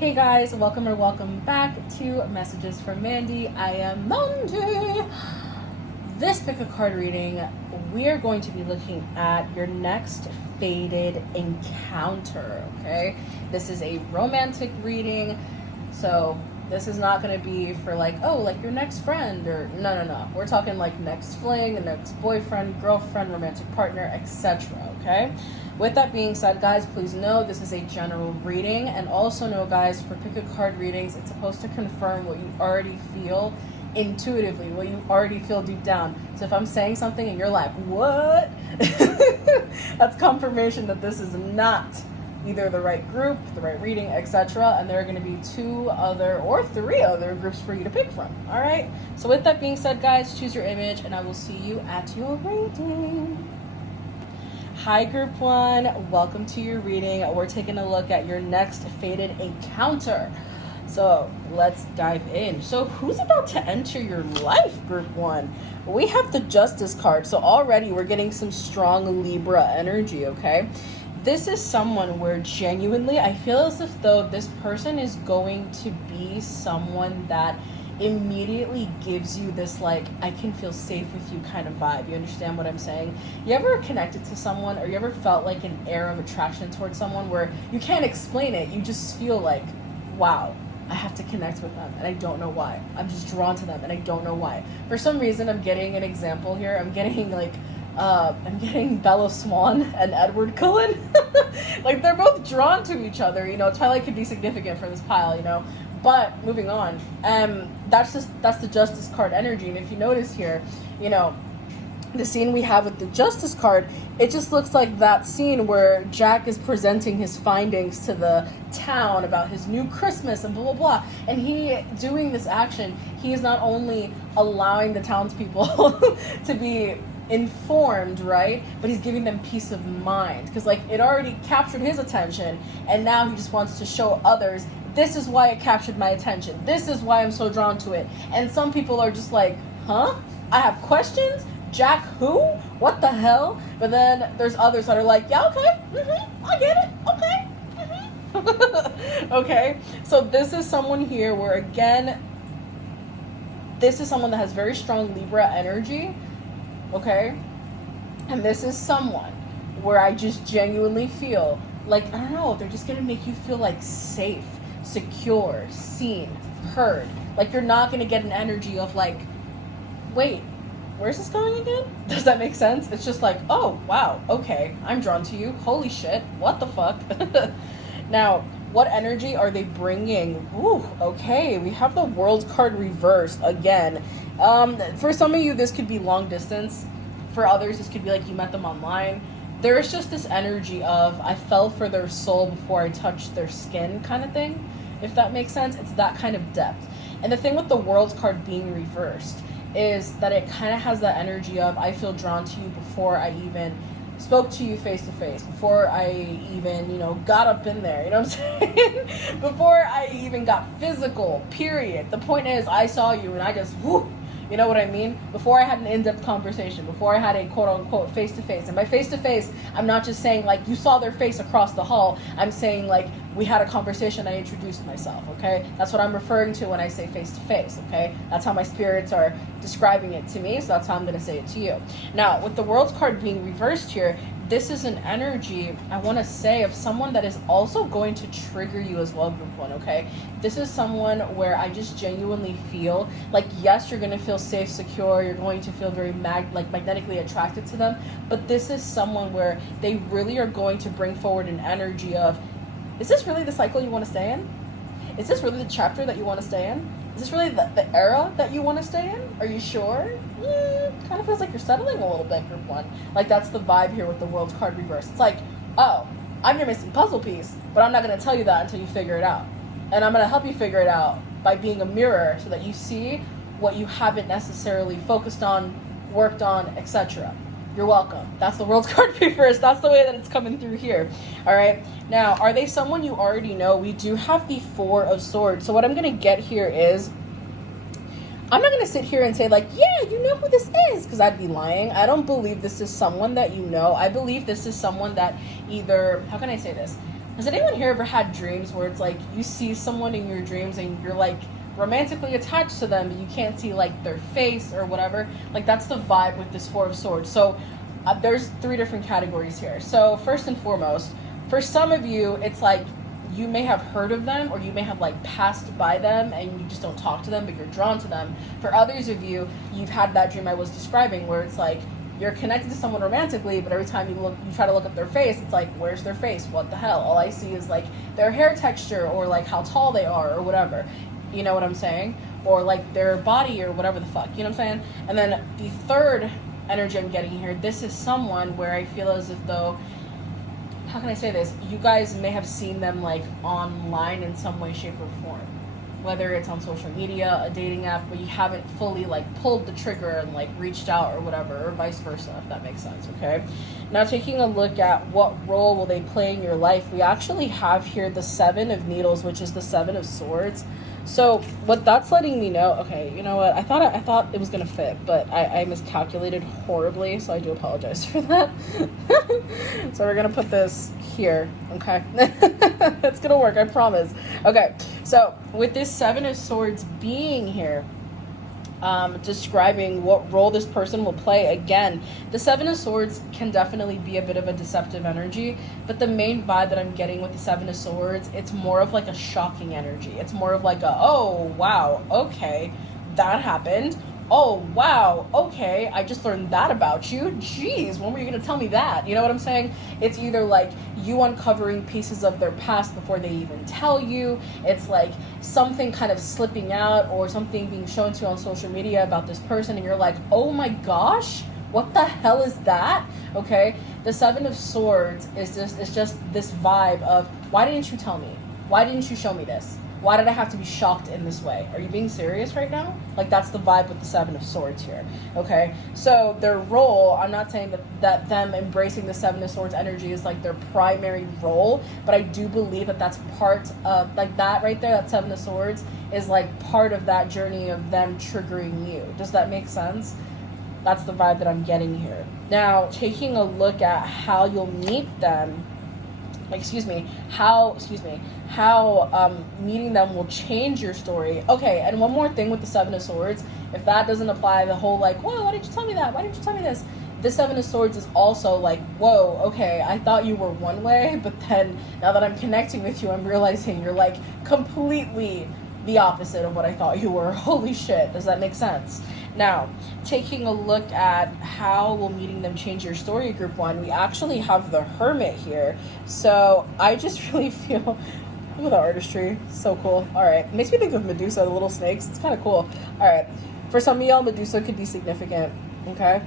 Hey guys, welcome or welcome back to Messages from Mandy. I am Mandy. This pick a card reading, we are going to be looking at your next fated encounter, okay? This is a romantic reading, so this is not going to be for like your next friend or no. We're talking like next fling, next boyfriend, girlfriend, romantic partner, etc., okay? With that being said, guys, please know this is a general reading, and also know, guys, for pick a card readings, it's supposed to confirm what you already feel intuitively, what you already feel deep down. So if I'm saying something and you're like, what? That's confirmation that this is not either the right group, the right reading, etc. And there are going to be 2 other or 3 other groups for you to pick from. All right. So with that being said, guys, choose your image, and I will see you at your reading. Hi, Group 1. Welcome to your reading. We're taking a look at your next fated encounter. So let's dive in. So who's about to enter your life, Group 1? We have the Justice card. So already we're getting some strong Libra energy, okay? This is someone where genuinely I feel as if though this person is going to be someone that immediately gives you this like I can feel safe with you kind of vibe. You understand what I'm saying? You ever connected to someone, or you ever felt like an air of attraction towards someone where you can't explain it, you just feel like, wow, I have to connect with them and I don't know why. I'm just drawn to them and I don't know why. For some reason, I'm getting an example here. I'm getting like I'm getting Bella Swan and Edward Cullen. Like they're both drawn to each other, you know. Twilight could be significant for this pile, you know. But moving on, that's the Justice card energy. And if you notice here, you know, the scene we have with the Justice card, it just looks like that scene where Jack is presenting his findings to the town about his new Christmas and blah, blah, blah. And he, doing this action, he is not only allowing the townspeople to be informed, right, but he's giving them peace of mind, because like it already captured his attention, and now he just wants to show others, this is why it captured my attention, this is why I'm so drawn to it. And some people are just like, huh, I have questions, Jack who, what the hell? But then there's others that are like, yeah, okay, I get it, okay. Okay, so this is someone here where, again, this is someone that has very strong Libra energy, okay? And this is someone where I just genuinely feel like, I don't know, they're just gonna make you feel like safe, secure, seen, heard. Like you're not gonna get an energy of like, wait, where's this going again? Does that make sense? It's just like, oh, wow, okay, I'm drawn to you. Holy shit, what the fuck? Now, what energy are they bringing? Ooh, okay, we have the World card reversed again. For some of you, this could be long distance. For others, this could be like you met them online. There is just this energy of, I fell for their soul before I touched their skin kind of thing. If that makes sense, it's that kind of depth. And the thing with the World card being reversed is that it kind of has that energy of, I feel drawn to you before I even spoke to you face to face, before I even, you know, got up in there, you know what I'm saying? Before I even got physical, period. The point is, I saw you and I just, whoo, you know what I mean? Before I had an in-depth conversation, before I had a quote-unquote face-to-face. And by face-to-face, I'm not just saying like you saw their face across the hall. I'm saying like we had a conversation, I introduced myself, okay? That's what I'm referring to when I say face-to-face, okay? That's how my spirits are describing it to me, so that's how I'm going to say it to you. Now, with the World card being reversed here, this is an energy, I want to say, of someone that is also going to trigger you as well, Group 1, okay? This is someone where I just genuinely feel like, yes, you're going to feel safe, secure, you're going to feel very magnetically attracted to them, but this is someone where they really are going to bring forward an energy of, is this really the cycle you want to stay in? Is this really the chapter that you want to stay in? Is this really the era that you want to stay in? Are you sure? Kind of feels like you're settling a little bit, Group 1. Like that's the vibe here with the World card reverse. It's like, oh, I'm your missing puzzle piece, but I'm not going to tell you that until you figure it out. And I'm going to help you figure it out by being a mirror so that you see what you haven't necessarily focused on, worked on, etc. You're welcome. That's the World card reverse. That's the way that it's coming through here. All right. Now, are they someone you already know? We do have the 4 of Swords. So what I'm going to get here is, I'm not going to sit here and say like, yeah, you know who this is, because I'd be lying. I don't believe this is someone that you know. I believe this is someone that either, how can I say this? Has anyone here ever had dreams where it's like you see someone in your dreams and you're like romantically attached to them, but you can't see like their face or whatever? Like that's the vibe with this Four of Swords. So there's 3 different categories here. So first and foremost, for some of you, it's like you may have heard of them, or you may have like passed by them and you just don't talk to them, but you're drawn to them. For others of you, you've had that dream I was describing where it's like you're connected to someone romantically, but every time you try to look at their face, it's like, where's their face? What the hell? All I see is like their hair texture, or like how tall they are, or whatever. You know what I'm saying? Or like their body, or whatever the fuck. You know what I'm saying? And then the third energy I'm getting here, this is someone where I feel as if though, how can I say this? You guys may have seen them like online in some way, shape, or form. Whether it's on social media, a dating app, but you haven't fully like pulled the trigger and like reached out or whatever, or vice versa, if that makes sense, okay? Now taking a look at what role will they play in your life, we actually have here the 7 of Needles, which is the 7 of Swords. So what that's letting me know, okay, you know what, I thought it was gonna fit, but I miscalculated horribly, so I do apologize for that. So we're gonna put this here, okay? It's gonna work, I promise. Okay, so with this 7 of Swords being here, describing what role this person will play, again, the 7 of Swords can definitely be a bit of a deceptive energy, but the main vibe that I'm getting with the 7 of Swords, it's more of like a shocking energy. It's more of like a, oh wow, okay, that happened. Oh wow, okay, I just learned that about you. Jeez, when were you gonna tell me that? You know what I'm saying? It's either like you uncovering pieces of their past before they even tell you. It's like something kind of slipping out, or something being shown to you on social media about this person, and you're like, oh my gosh, what the hell is that? Okay, the 7 of Swords is just this vibe of, why didn't you tell me? Why didn't you show me this? Why did I have to be shocked in this way? Are you being serious right now? Like, that's the vibe with the 7 of Swords here, okay? So their role, I'm not saying that them embracing the 7 of Swords energy is like their primary role, but I do believe that that's part of, like that right there, that 7 of Swords is like part of that journey of them triggering you. Does that make sense? That's the vibe that I'm getting here. Now, taking a look at how you'll meet them, how meeting them will change your story. Okay, and one more thing with the 7 of Swords, if that doesn't apply, the whole like, whoa, why didn't you tell me that? Why didn't you tell me this? The 7 of Swords is also like, whoa, okay, I thought you were one way, but then now that I'm connecting with you, I'm realizing you're like completely the opposite of what I thought you were. Holy shit, does that make sense? Now, taking a look at how will meeting them change your story, group 1, we actually have the Hermit here. So I just really feel, look at the artistry, so cool. All right, makes me think of Medusa, the little snakes. It's kind of cool. All right, for some of y'all, Medusa could be significant, okay?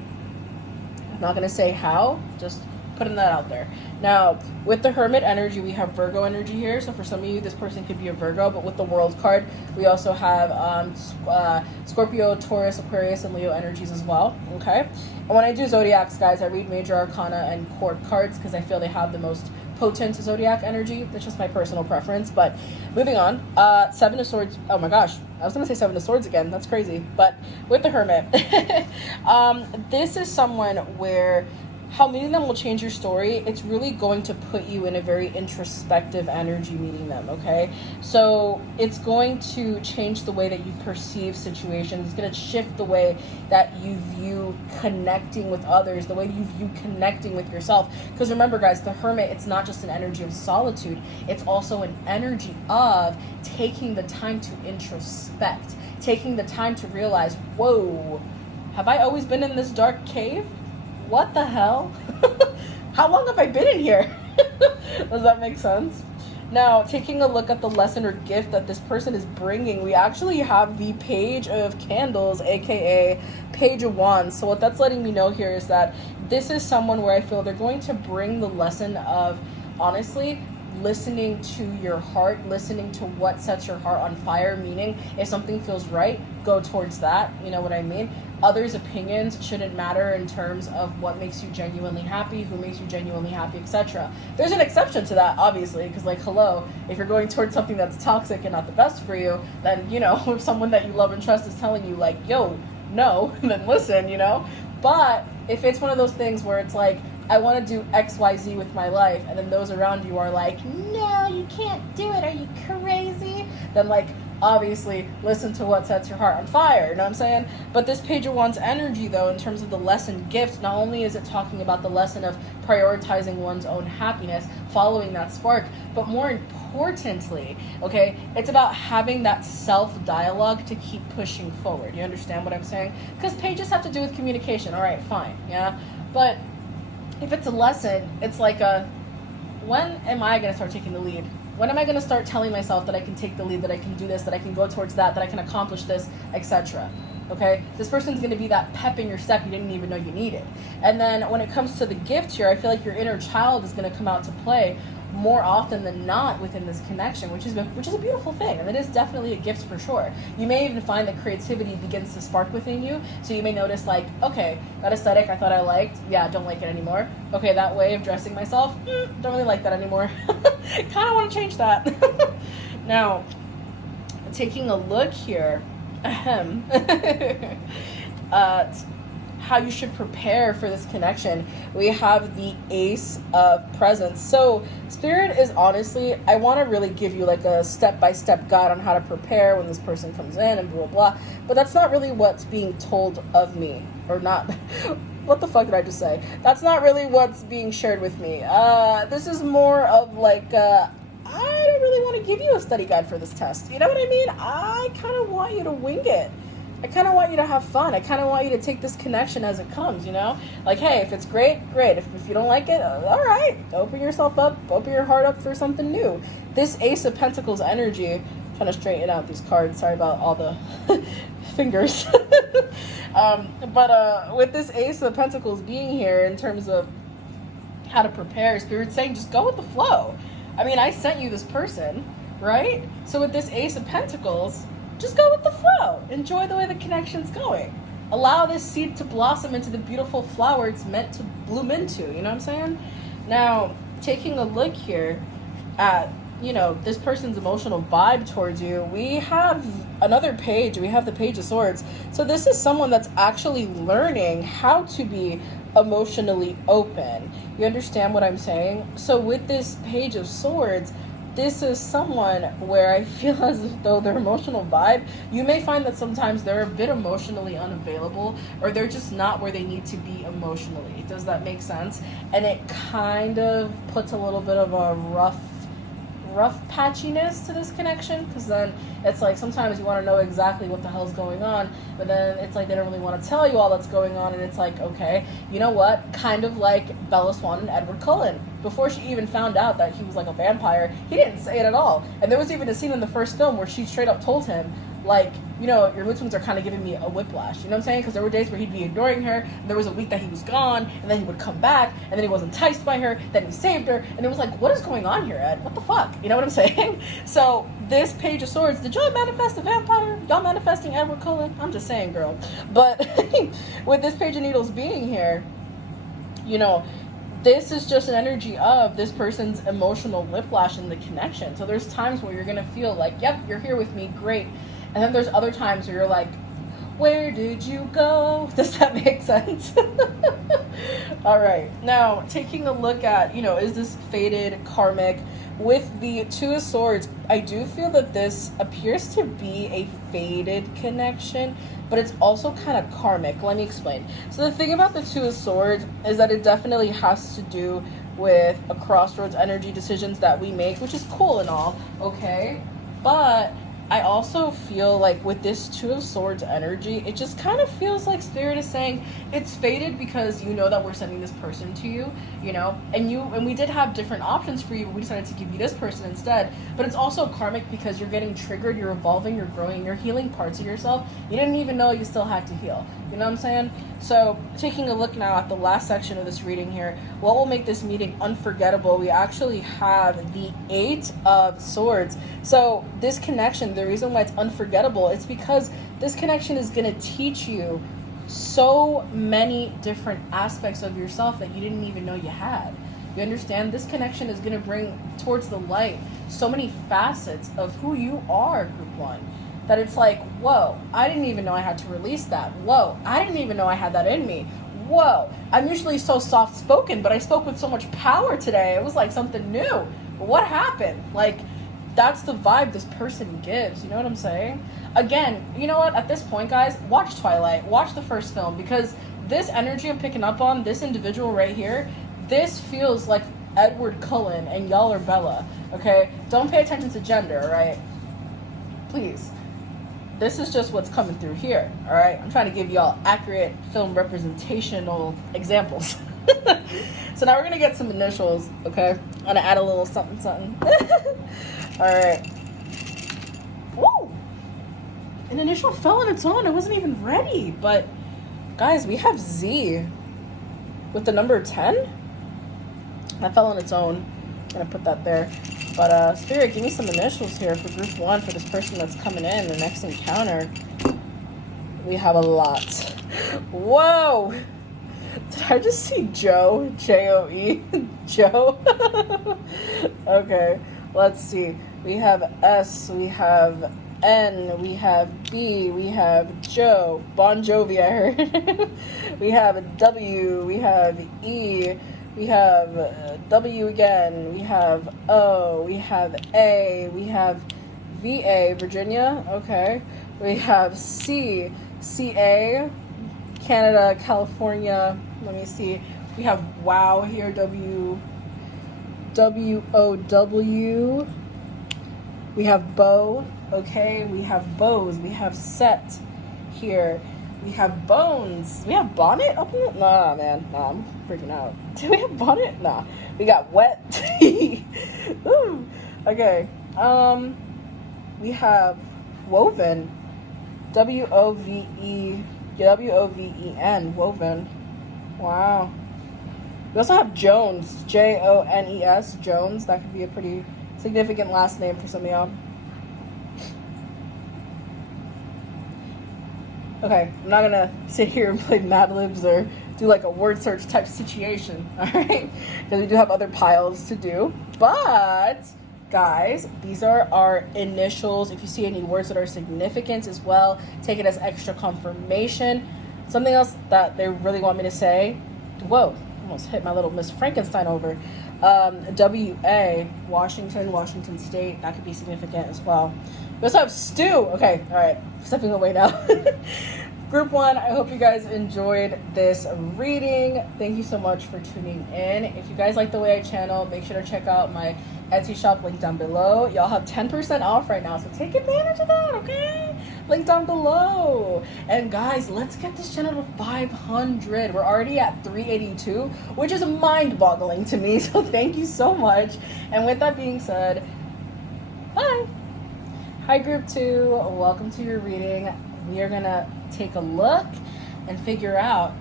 I'm not gonna say how, just putting that out there. Now, with the Hermit energy, we have Virgo energy here. So for some of you, this person could be a Virgo, but with the World card, we also have Scorpio, Taurus, Aquarius, and Leo energies as well, okay? And when I do zodiacs, guys, I read major arcana and court cards because I feel they have the most potent zodiac energy. That's just my personal preference. But moving on, 7 of Swords. Oh my gosh, I was gonna say 7 of Swords again. That's crazy. But with the Hermit, this is someone where how meeting them will change your story. It's really going to put you in a very introspective energy meeting them, okay? So it's going to change the way that you perceive situations. It's going to shift the way that you view connecting with others, the way you view connecting with yourself. Because remember, guys, the Hermit, it's not just an energy of solitude. It's also an energy of taking the time to introspect, taking the time to realize, whoa, have I always been in this dark cave? What the hell? How long have I been in here? Does that make sense? Now, taking a look at the lesson or gift that this person is bringing, we actually have the Page of Candles, aka Page of Wands. So what that's letting me know here is that this is someone where I feel they're going to bring the lesson of, honestly, listening to your heart, listening to what sets your heart on fire, meaning if something feels right, go towards that. You know what I mean? Others' opinions shouldn't matter in terms of what makes you genuinely happy, who makes you genuinely happy, etc. There's an exception to that, obviously, because like, hello, if you're going towards something that's toxic and not the best for you, then, you know, if someone that you love and trust is telling you like, yo, no, then listen, you know? But if it's one of those things where it's like, I want to do XYZ with my life, and then those around you are like, no, you can't do it, are you crazy? Then like, obviously listen to what sets your heart on fire, you know what I'm saying? But this Page of Wands energy, though, in terms of the lesson gift, not only is it talking about the lesson of prioritizing one's own happiness, following that spark, but more importantly, okay, it's about having that self-dialogue to keep pushing forward. You understand what I'm saying? Because pages have to do with communication. All right, fine, yeah? But if it's a lesson, it's like when am I going to start taking the lead? When am I going to start telling myself that I can take the lead, that I can do this, that I can go towards that I can accomplish this, etc.? Okay? This person's going to be that pep in your step you didn't even know you needed. And then when it comes to the gift here, I feel like your inner child is going to come out to play more often than not within this connection, which is a beautiful thing, and it is definitely a gift for sure. You may even find that creativity begins to spark within you, so you may notice like, okay, that aesthetic I thought I liked, yeah, don't like it anymore. Okay, that way of dressing myself, don't really like that anymore. Kind of want to change that. Now, taking a look here, how you should prepare for this connection, we have the Ace of Presents. So Spirit is honestly, I want to really give you like a step-by-step guide on how to prepare when this person comes in and blah, blah, blah. But that's not really what's being told of me, or not. What the fuck did I just say? That's not really what's being shared with me. This is more of like, I don't really want to give you a study guide for this test. You know what I mean? I kind of want you to wing it. I kind of want you to have fun. I kind of want you to take this connection as it comes, you know? Like, hey, if it's great, great. If you don't like it, all right. Open yourself up. Open your heart up for something new. This Ace of Pentacles energy, trying to straighten out these cards. Sorry about all the fingers. But with this Ace of Pentacles being here in terms of how to prepare, Spirit's saying just go with the flow. I mean, I sent you this person, right? So with this Ace of Pentacles, just go with the flow. Enjoy the way the connection's going. Allow this seed to blossom into the beautiful flower it's meant to bloom into. You know what I'm saying? Now, taking a look here at, you know, this person's emotional vibe towards you, we have another page. We have the Page of Swords. So this is someone that's actually learning how to be emotionally open. You understand what I'm saying? So with this Page of Swords, this is someone where I feel as though their emotional vibe, you may find that sometimes they're a bit emotionally unavailable, or they're just not where they need to be emotionally. Does that make sense? And it kind of puts a little bit of a rough patchiness to this connection, because then it's like sometimes you want to know exactly what the hell's going on, but then it's like they don't really want to tell you all that's going on, and it's like, okay, you know what, kind of like Bella Swan and Edward Cullen. Before she even found out that he was like a vampire, he didn't say it at all. And there was even a scene in the first film where she straight up told him, like, you know, your mood swings are kind of giving me a whiplash. You know what I'm saying? Because there were days where he'd be ignoring her, and there was a week that he was gone, and then he would come back, and then he was enticed by her, then he saved her, and it was like, what is going on here, Ed? What the fuck? You know what I'm saying? So this Page of Swords, did y'all manifest a vampire? Y'all manifesting Edward Cullen? I'm just saying, girl. But with this Page of Needles being here, you know, this is just an energy of this person's emotional whiplash in the connection. So there's times where you're going to feel like, yep, you're here with me, great. And then there's other times where you're like, where did you go? Does that make sense? All right. Now, taking a look at, you know, is this fated, karmic? With the Two of Swords, I do feel that this appears to be a fated connection, but it's also kind of karmic. Let me explain. So the thing about the Two of Swords is that it definitely has to do with a crossroads energy, decisions that we make, which is cool and all, okay? But I also feel like with this Two of Swords energy, it just kind of feels like Spirit is saying it's fated because you know that we're sending this person to you, you know, and we did have different options for you, but we decided to give you this person instead. But it's also karmic because you're getting triggered, you're evolving, you're growing, you're healing parts of yourself you didn't even know you still had to heal. You know what I'm saying? So taking a look now at the last section of this reading here, what will make this meeting unforgettable? We actually have the Eight of Swords. So this connection, the reason why it's unforgettable, it's because this connection is going to teach you so many different aspects of yourself that you didn't even know you had. You understand? This connection is going to bring towards the light so many facets of who you are, Group 1. that it's like, whoa, I didn't even know I had to release that. Whoa, I didn't even know I had that in me. Whoa, I'm usually so soft-spoken, but I spoke with so much power today. It was like something new. But what happened? Like, that's the vibe this person gives. You know what I'm saying? Again, you know what? At this point, guys, watch Twilight. Watch the first film, because this energy I'm picking up on, this individual right here, this feels like Edward Cullen and y'all are Bella, okay? Don't pay attention to gender, all right? Please. This is just what's coming through here, all right? I'm trying to give y'all accurate film representational examples. So now we're going to get some initials, okay? I'm going to add a little something, something. All right. Woo! An initial fell on its own. I wasn't even ready. But, guys, we have Z with the number 10. That fell on its own. I'm going to put that there. But, Spirit, give me some initials here for group 1 for this person that's coming in, the next encounter. We have a lot. Whoa! Did I just see Joe? J-O-E? Joe? Okay, let's see. We have S, we have N, we have B, we have Joe. Bon Jovi, I heard. We have W, we have E, we have W again, we have O, we have A, we have VA, Virginia, okay. We have C, CA, Canada, California, let me see. We have WOW here, W-O-W. We have Bow, okay. We have Bows. We have Set here. We have Bones. We have Bonnet? Nah, man. Nah, I'm freaking out. Do we have Bonnet? Nah. We got Wet. Ooh. Okay. We have Woven. W-O-V-E-N. Woven. Wow. We also have Jones. J-O-N-E-S. Jones. That could be a pretty significant last name for some of y'all. Okay, I'm not gonna sit here and play Mad Libs or do like a word search type situation, alright? Because we do have other piles to do. But, guys, these are our initials. If you see any words that are significant as well, take it as extra confirmation. Something else that they really want me to say, whoa, almost hit my little Miss Frankenstein over. W-A, Washington State, that could be significant as well. We also have Stu. Okay, all right, stepping away now. Group 1, I hope you guys enjoyed this reading. Thank you so much for tuning in. If you guys like the way I channel, make sure to check out my Etsy shop, link down below. Y'all have 10% off right now, so take advantage of that, okay? Link down below. And guys, let's get this channel to 500. We're already at 382, which is mind-boggling to me, so thank you so much. And with that being said, bye. Hi, Group 2. Welcome to your reading. We are going to take a look and figure out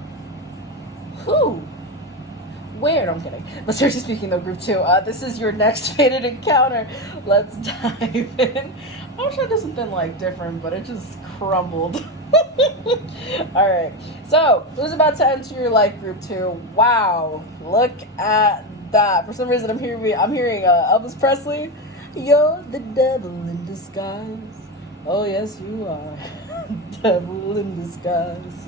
where, no, I'm kidding. But seriously speaking though, Group 2, this is your next fated encounter. Let's dive in. I wish I did something like different, but it just crumbled. Alright, so who's about to enter your life, Group 2? Wow, look at that. For some reason I'm hearing Elvis Presley. You're the devil in disguise. Oh yes you are. Devil in disguise.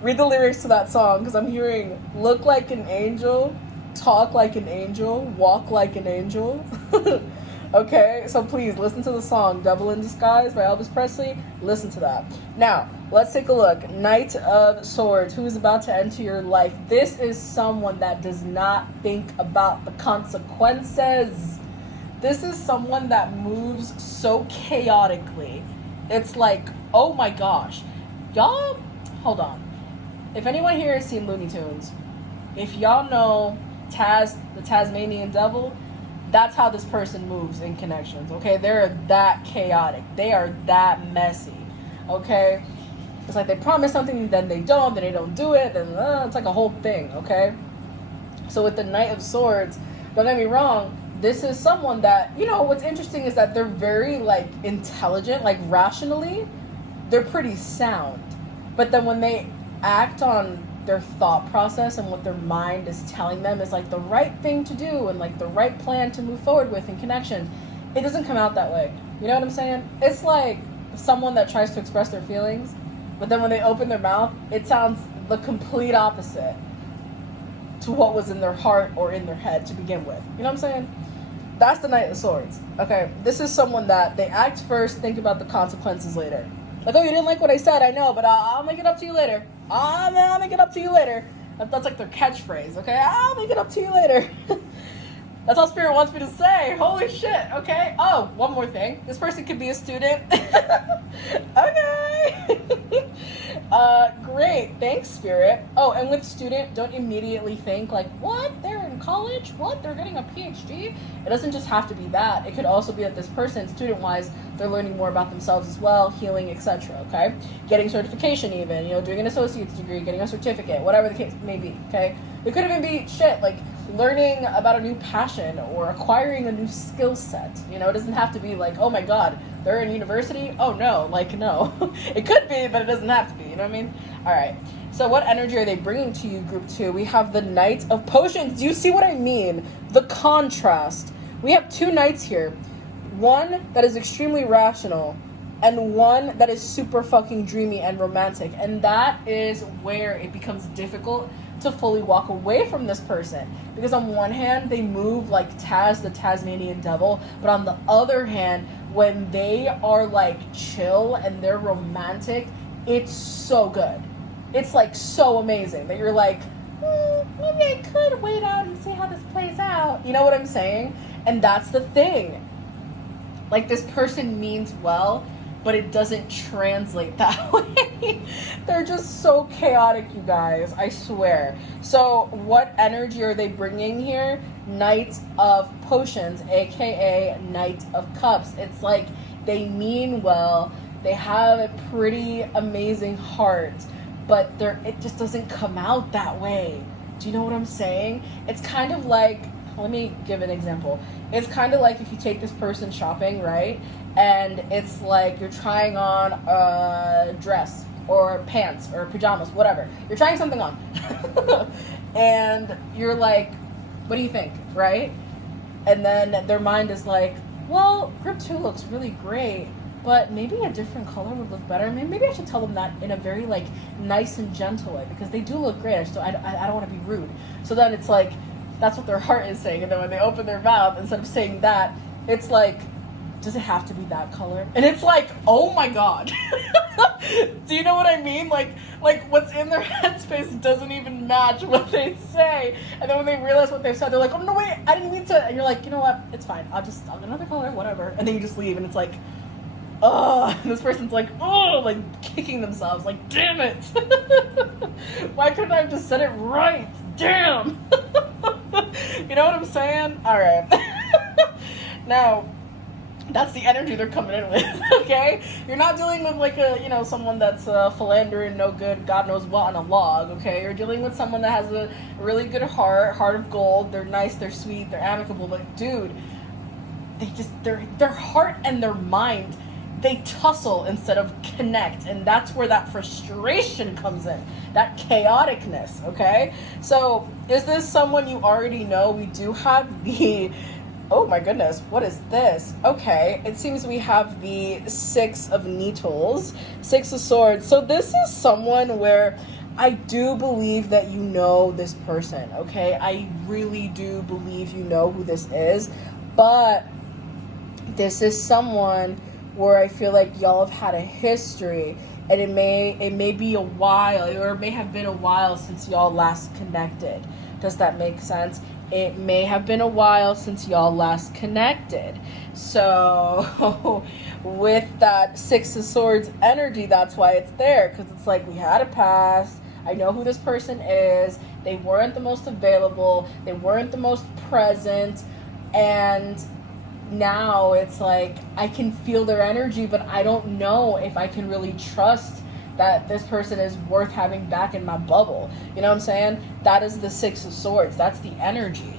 Read the lyrics to that song, because I'm hearing look like an angel, talk like an angel, walk like an angel. Okay, so please listen to the song Devil in Disguise by Elvis Presley. Listen to that. Now, let's take a look. Knight of Swords, who is about to enter your life. This is someone that does not think about the consequences. This is someone that moves so chaotically. It's like, oh my gosh. Y'all, hold on. If anyone here has seen Looney Tunes, if y'all know Taz, the Tasmanian Devil, that's how this person moves in connections, okay? They're that chaotic. They are that messy, okay? It's like they promise something, then they don't do it, then it's like a whole thing, okay? So with the Knight of Swords, don't get me wrong, this is someone that, you know, what's interesting is that they're very, like, intelligent, like, rationally, they're pretty sound. But then when they act on their thought process and what their mind is telling them is, like, the right thing to do and, like, the right plan to move forward with in connections, it doesn't come out that way. You know what I'm saying? It's like someone that tries to express their feelings, but then when they open their mouth, it sounds the complete opposite to what was in their heart or in their head to begin with. You know what I'm saying? That's the Knight of Swords. Okay, this is someone that they act first, think about the consequences later. Like, oh, you didn't like what I said, I know, but I'll make it up to you later. I'll make it up to you later. That's like their catchphrase, okay? I'll make it up to you later. That's all Spirit wants me to say. Holy shit, okay? Oh, one more thing. This person could be a student. Okay. Great. Thanks, Spirit. Oh, and with student, don't immediately think like, what? They're in college? What? They're getting a PhD? It doesn't just have to be that. It could also be that this person, student-wise, they're learning more about themselves as well, healing, etc., okay? Getting certification even, doing an associate's degree, getting a certificate, whatever the case may be, okay? It could even be shit, like learning about a new passion or acquiring a new skill set. It doesn't have to be like, oh my god, they're in university? Oh no, no. It could be, but it doesn't have to be, you know what I mean? All right, so what energy are they bringing to you, group 2? We have the Knight of Potions. Do you see what I mean? The contrast. We have 2 knights here. One that is extremely rational and one that is super fucking dreamy and romantic. And that is where it becomes difficult to fully walk away from this person. Because on one hand, they move like Taz, the Tasmanian devil. But on the other hand, when they are like chill and they're romantic, it's so good. It's like so amazing that you're like, maybe I could wait out and see how this plays out. You know what I'm saying? And that's the thing. Like, this person means well, but it doesn't translate that way. They're just so chaotic, you guys, I swear. So what energy are they bringing here? Knight of Potions, aka Knight of Cups. It's like they mean well, they have a pretty amazing heart, but it just doesn't come out that way. Do you know what I'm saying? It's kind of like, let me give an example. It's kind of like if you take this person shopping, right? And it's like you're trying on a dress or pants or pajamas, whatever. You're trying something on. And you're like, what do you think, right? And then their mind is like, well, group 2 looks really great, but maybe a different color would look better. Maybe I should tell them that in a very like nice and gentle way, because they do look great. I don't want to be rude. So then it's like, that's what their heart is saying. And then when they open their mouth, instead of saying that, it's like, does it have to be that color? And it's like, oh my god. Do you know what I mean? Like what's in their headspace doesn't even match what they say. And then when they realize what they've said, they're like, oh no, wait, I didn't mean to. And you're like, you know what? It's fine. I'll get another color, whatever. And then you just leave, and it's like, oh, and this person's like, oh, like kicking themselves, like, damn it. Why couldn't I have just said it right? Damn. You know what I'm saying? All right. Now, that's the energy they're coming in with, okay? You're not dealing with like someone that's philandering, no good, God knows what on a log, okay? You're dealing with someone that has a really good heart of gold. They're nice, they're sweet, they're amicable, but dude, their heart and their mind, they tussle instead of connect, and that's where that frustration comes in, that chaoticness, okay? So, is this someone you already know? We do have the, oh my goodness, what is this? Okay, it seems we have the 6 of Needles, 6 of Swords. So this is someone where I do believe that you know this person, okay? I really do believe you know who this is, but this is someone where I feel like y'all have had a history, and it may be a while, or it may have been a while since y'all last connected. Does that make sense? It may have been a while since y'all last connected. So with that 6 of Swords energy, that's why it's there, because it's like, we had a past. I know who this person is. They weren't the most available. They weren't the most present. And now it's like, I can feel their energy, but I don't know if I can really trust that this person is worth having back in my bubble. You know what I'm saying? That is the 6 of Swords. That's the energy,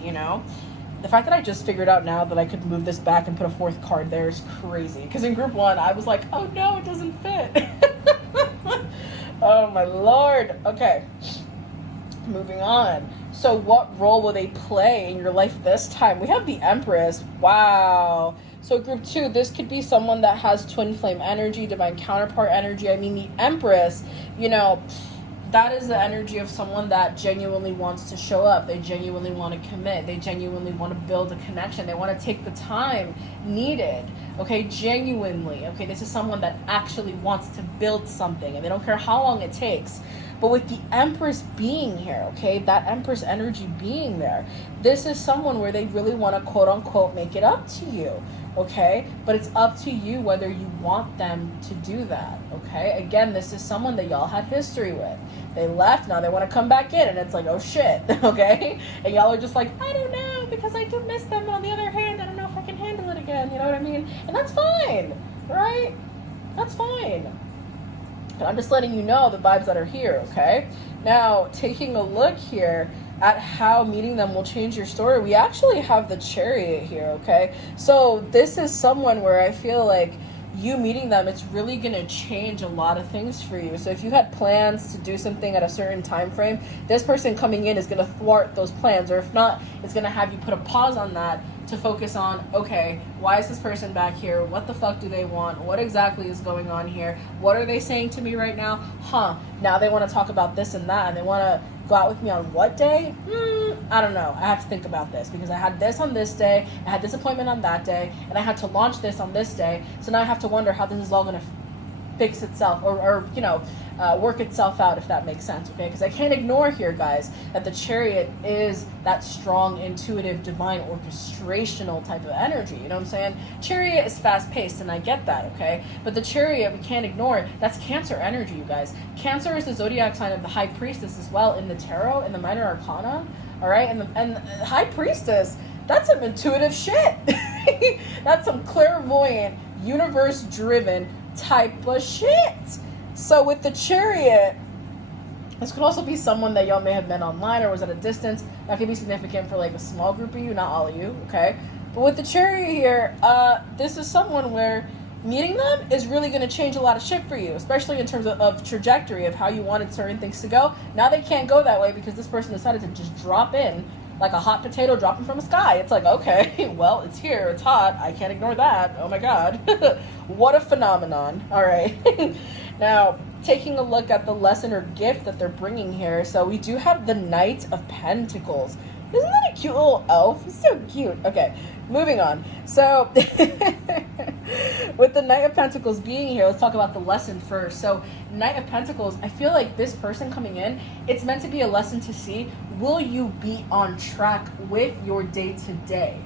The fact that I just figured out now that I could move this back and put a 4th card there is crazy. Because in group 1, I was like, oh no, it doesn't fit. Oh my lord. Okay. Moving on. So what role will they play in your life this time? We have the Empress. Wow. So group 2, this could be someone that has twin flame energy, divine counterpart energy. I mean, the Empress, you know, that is the energy of someone that genuinely wants to show up. They genuinely want to commit. They genuinely want to build a connection. They want to take the time needed. Okay, genuinely. Okay, this is someone that actually wants to build something, and they don't care how long it takes. But with the Empress being here, okay, that Empress energy being there, this is someone where they really want to quote unquote make it up to you. Okay, but it's up to you whether you want them to do that. Okay, again, this is someone that y'all had history with. They left, now they want to come back in, and it's like, oh shit. Okay, and y'all are just like, I don't know, because I do miss them. On the other hand, I don't know if I can handle it again. You know what I mean? And that's fine, right? That's fine. And I'm just letting you know the vibes that are here. Okay, now taking a look here at how meeting them will change your story, we actually have the Chariot here. Okay, so this is someone where I feel like you meeting them, it's really going to change a lot of things for you. So if you had plans to do something at a certain time frame, this person coming in is going to thwart those plans, or if not, it's going to have you put a pause on that to focus on, okay, why is this person back here? What the fuck do they want? What exactly is going on here? What are they saying to me right now? Now they want to talk about this and that, and they want to go out with me on what day? I don't know. I have to think about this, because I had this on this day, I had this appointment on that day, and I had to launch this on this day. So now I have to wonder how this is all going to fix itself, or work itself out, if that makes sense. Okay, because I can't ignore here, guys, that the Chariot is that strong, intuitive, divine, orchestrational type of energy. You know what I'm saying? Chariot is fast-paced, and I get that. Okay, but the Chariot, we can't ignore, that's Cancer energy, you guys. Cancer is the zodiac sign of the High Priestess as well in the tarot, in the Minor Arcana. All right, and the High Priestess, that's some intuitive shit. That's some clairvoyant, universe-driven type of shit. So with the Chariot, this could also be someone that y'all may have met online or was at a distance. That could be significant for like a small group of you, not all of you. Okay, but with the Chariot here, this is someone where meeting them is really going to change a lot of shit for you, especially in terms of trajectory of how you wanted certain things to go. Now they can't go that way because this person decided to just drop in like a hot potato dropping from the sky. It's like, okay, well, it's here, it's hot, I can't ignore that. Oh my god. What a phenomenon. All right. Now, taking a look at the lesson or gift that they're bringing here. So we do have the Knight of Pentacles. Isn't that a cute little elf? He's so cute. Okay, moving on. So with the Knight of Pentacles being here, let's talk about the lesson first. So Knight of Pentacles, I feel like this person coming in, it's meant to be a lesson to see, will you be on track with your day-to-day?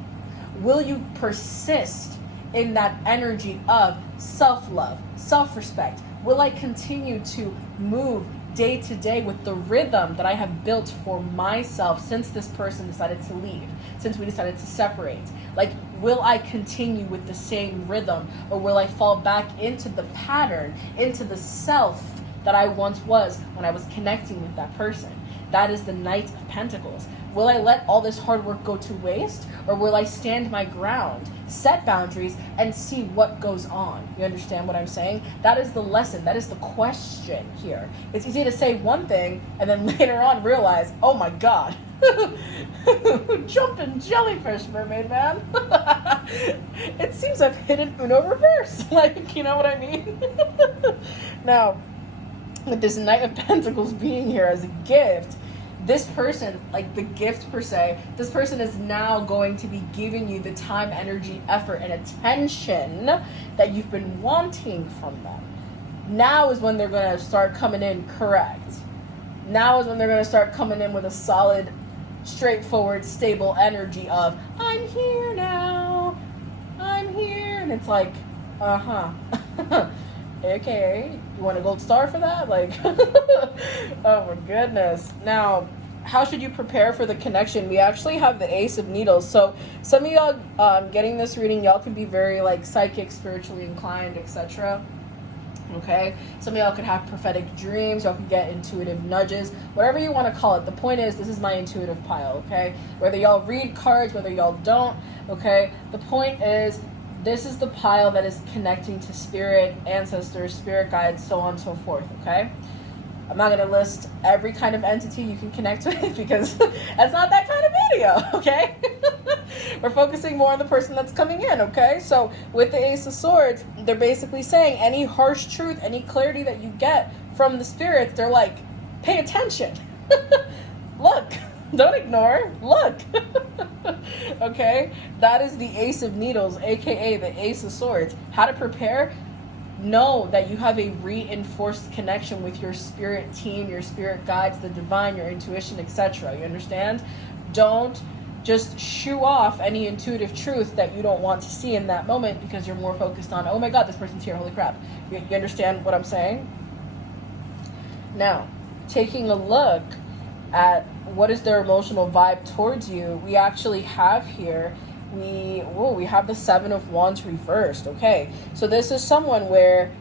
Will you persist in that energy of self-love, self-respect? Will I continue to move day to day with the rhythm that I have built for myself since this person decided to leave, since we decided to separate? Like, will I continue with the same rhythm, or will I fall back into the pattern, into the self that I once was when I was connecting with that person? That is the Knight of Pentacles. Will I let all this hard work go to waste, or will I stand my ground, set boundaries, and see what goes on? You understand what I'm saying? That is the lesson. That is the question here. It's easy to say one thing and then later on realize, oh my god, jumping jellyfish, mermaid man. It seems I've hidden Uno reverse. Like, you know what I mean? Now, with this Knight of Pentacles being here as a gift, this person, like the gift per se, this person is now going to be giving you the time, energy, effort, and attention that you've been wanting from them. Now is when they're going to start coming in correct. Now is when they're going to start coming in with a solid, straightforward, stable energy of, I'm here now, I'm here. And it's like, okay, you want a gold star for that? Like, oh my goodness. Now, how should you prepare for the connection? We actually have the Ace of Needles. So some of y'all getting this reading, y'all can be very like psychic, spiritually inclined, etc. Okay, some of y'all could have prophetic dreams, y'all could get intuitive nudges, whatever you want to call it. The point is, this is my intuitive pile. Okay, whether y'all read cards, whether y'all don't, okay, the point is, this is the pile that is connecting to spirit, ancestors, spirit guides, so on and so forth. Okay, I'm not going to list every kind of entity you can connect with because that's not that kind of video, okay? We're focusing more on the person that's coming in, okay? So with the Ace of Swords, they're basically saying any harsh truth, any clarity that you get from the spirits, they're like, pay attention. Look, don't ignore, look. Okay? That is the Ace of Needles, aka the Ace of Swords. How to prepare? Know that you have a reinforced connection with your spirit team, your spirit guides, the divine, your intuition, etc. You understand? Don't just shoo off any intuitive truth that you don't want to see in that moment because you're more focused on, oh my God, this person's here, holy crap. You understand what I'm saying? Now, taking a look at what is their emotional vibe towards you, we actually have here, we have the Seven of Wands reversed. Okay, so this is someone where